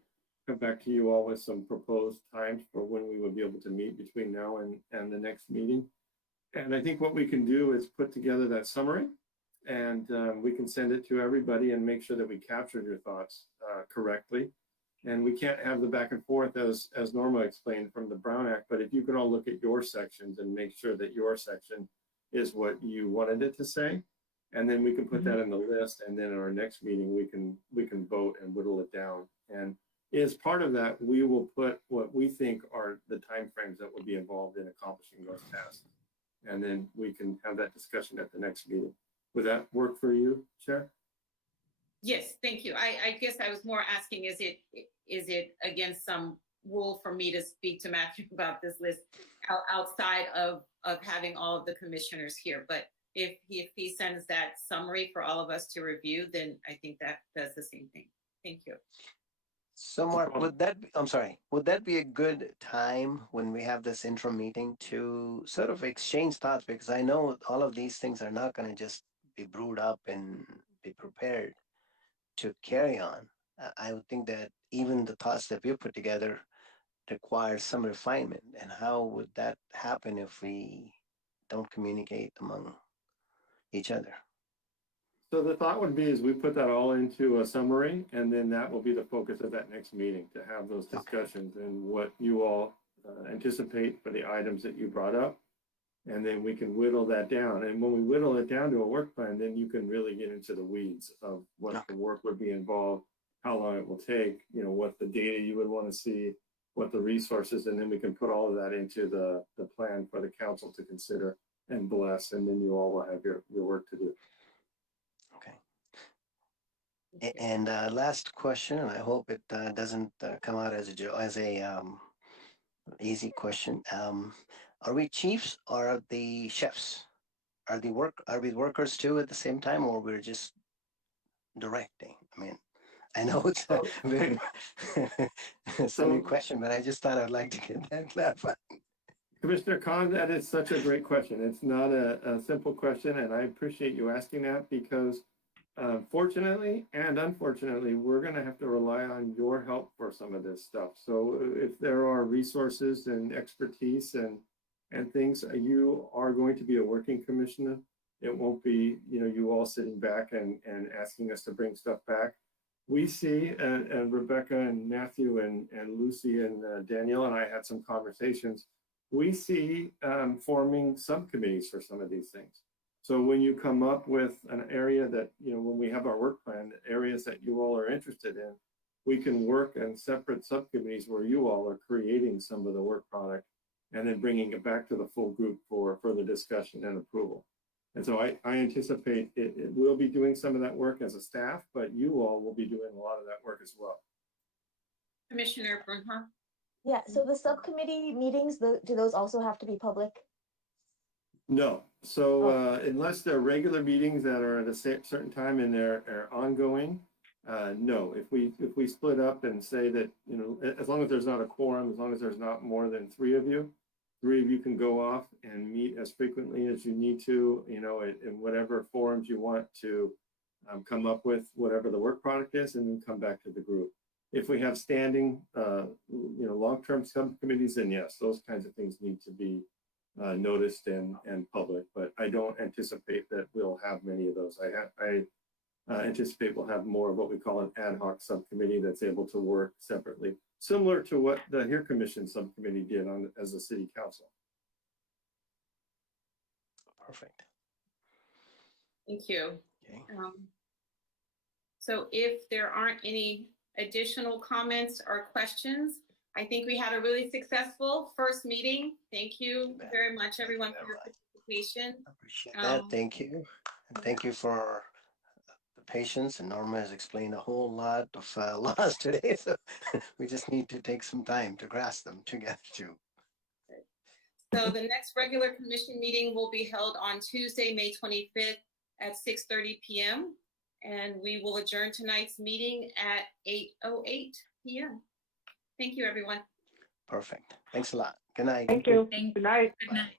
come back to you all with some proposed times for when we would be able to meet between now and the next meeting. And I think what we can do is put together that summary and we can send it to everybody and make sure that we captured your thoughts correctly. And we can't have the back and forth as normally explained from the Brown Act, but if you could all look at your sections and make sure that your section is what you wanted it to say, and then we can put that in the list, and then in our next meeting we can vote and whittle it down. And as part of that, we will put what we think are the timeframes that will be involved in accomplishing those tasks, and then we can have that discussion at the next meeting. Would that work for you, Chair? Yes, thank you. I guess I was more asking, is it against some rule for me to speak to Matthew about this list outside of having all of the commissioners here? But if he sends that summary for all of us to review, then I think that does the same thing. Thank you. So Mark, would that be a good time when we have this interim meeting to sort of exchange thoughts? Because I know all of these things are not going to just be brewed up and be prepared to carry on. I would think that even the thoughts that we put together require some refinement. And how would that happen if we don't communicate among each other? So the thought would be is we put that all into a summary, and then that will be the focus of that next meeting, to have those discussions and what you all anticipate for the items that you brought up. And then we can whittle that down. And when we whittle it down to a work plan, then you can really get into the weeds of what the work would be involved, how long it will take, what the data you would want to see, what the resources, and then we can put all of that into the plan for the council to consider and bless, and then you all will have your work to do. Okay. And last question, and I hope it doesn't come out as a easy question. Are we chiefs or are the chefs? Are we workers too at the same time, or we're just directing? I mean, I know it's a very silly question, but I just thought I'd like to get that clarified. Commissioner Kahn, that is such a great question. It's not a simple question, and I appreciate you asking that because fortunately and unfortunately, we're going to have to rely on your help for some of this stuff. So if there are resources and expertise and things, you are going to be a working commissioner. It won't be, you all sitting back and asking us to bring stuff back. We see, and Rebecca and Matthew and Lucy and Danielle and I had some conversations. We see forming subcommittees for some of these things. So when you come up with an area that, when we have our work plan, areas that you all are interested in, we can work in separate subcommittees where you all are creating some of the work product and then bringing it back to the full group for further discussion and approval. And so I anticipate it will be doing some of that work as a staff, but you all will be doing a lot of that work as well. Commissioner Brenhaus? Yeah, so the subcommittee meetings, do those also have to be public? No. So unless they're regular meetings that are at a certain time and they're ongoing, no. If we split up and say that, you know, as long as there's not a quorum, as long as there's not more than three of you can go off and meet as frequently as you need to, you know, in whatever forums you want to come up with whatever the work product is, and then come back to the group. If we have standing, you know, long-term subcommittees, then yes, those kinds of things need to be noticed and public, but I don't anticipate that we'll have many of those. I anticipate we'll have more of what we call an ad hoc subcommittee that's able to work separately, similar to what the Hear Commission subcommittee did as a city council. Perfect. Thank you. Okay. So if there aren't any additional comments or questions, I think we had a really successful first meeting. Thank you very much, everyone, for your participation. I appreciate that. Thank you. And thank you for the patience. And Norma has explained a whole lot of laws today. So we just need to take some time to grasp them together too. So the next regular commission meeting will be held on Tuesday, May 25th at 6:30 p.m. And we will adjourn tonight's meeting at 8:08 p.m. Thank you, everyone. Perfect. Thanks a lot. Good night. Thank you. Thank Good night. Good night.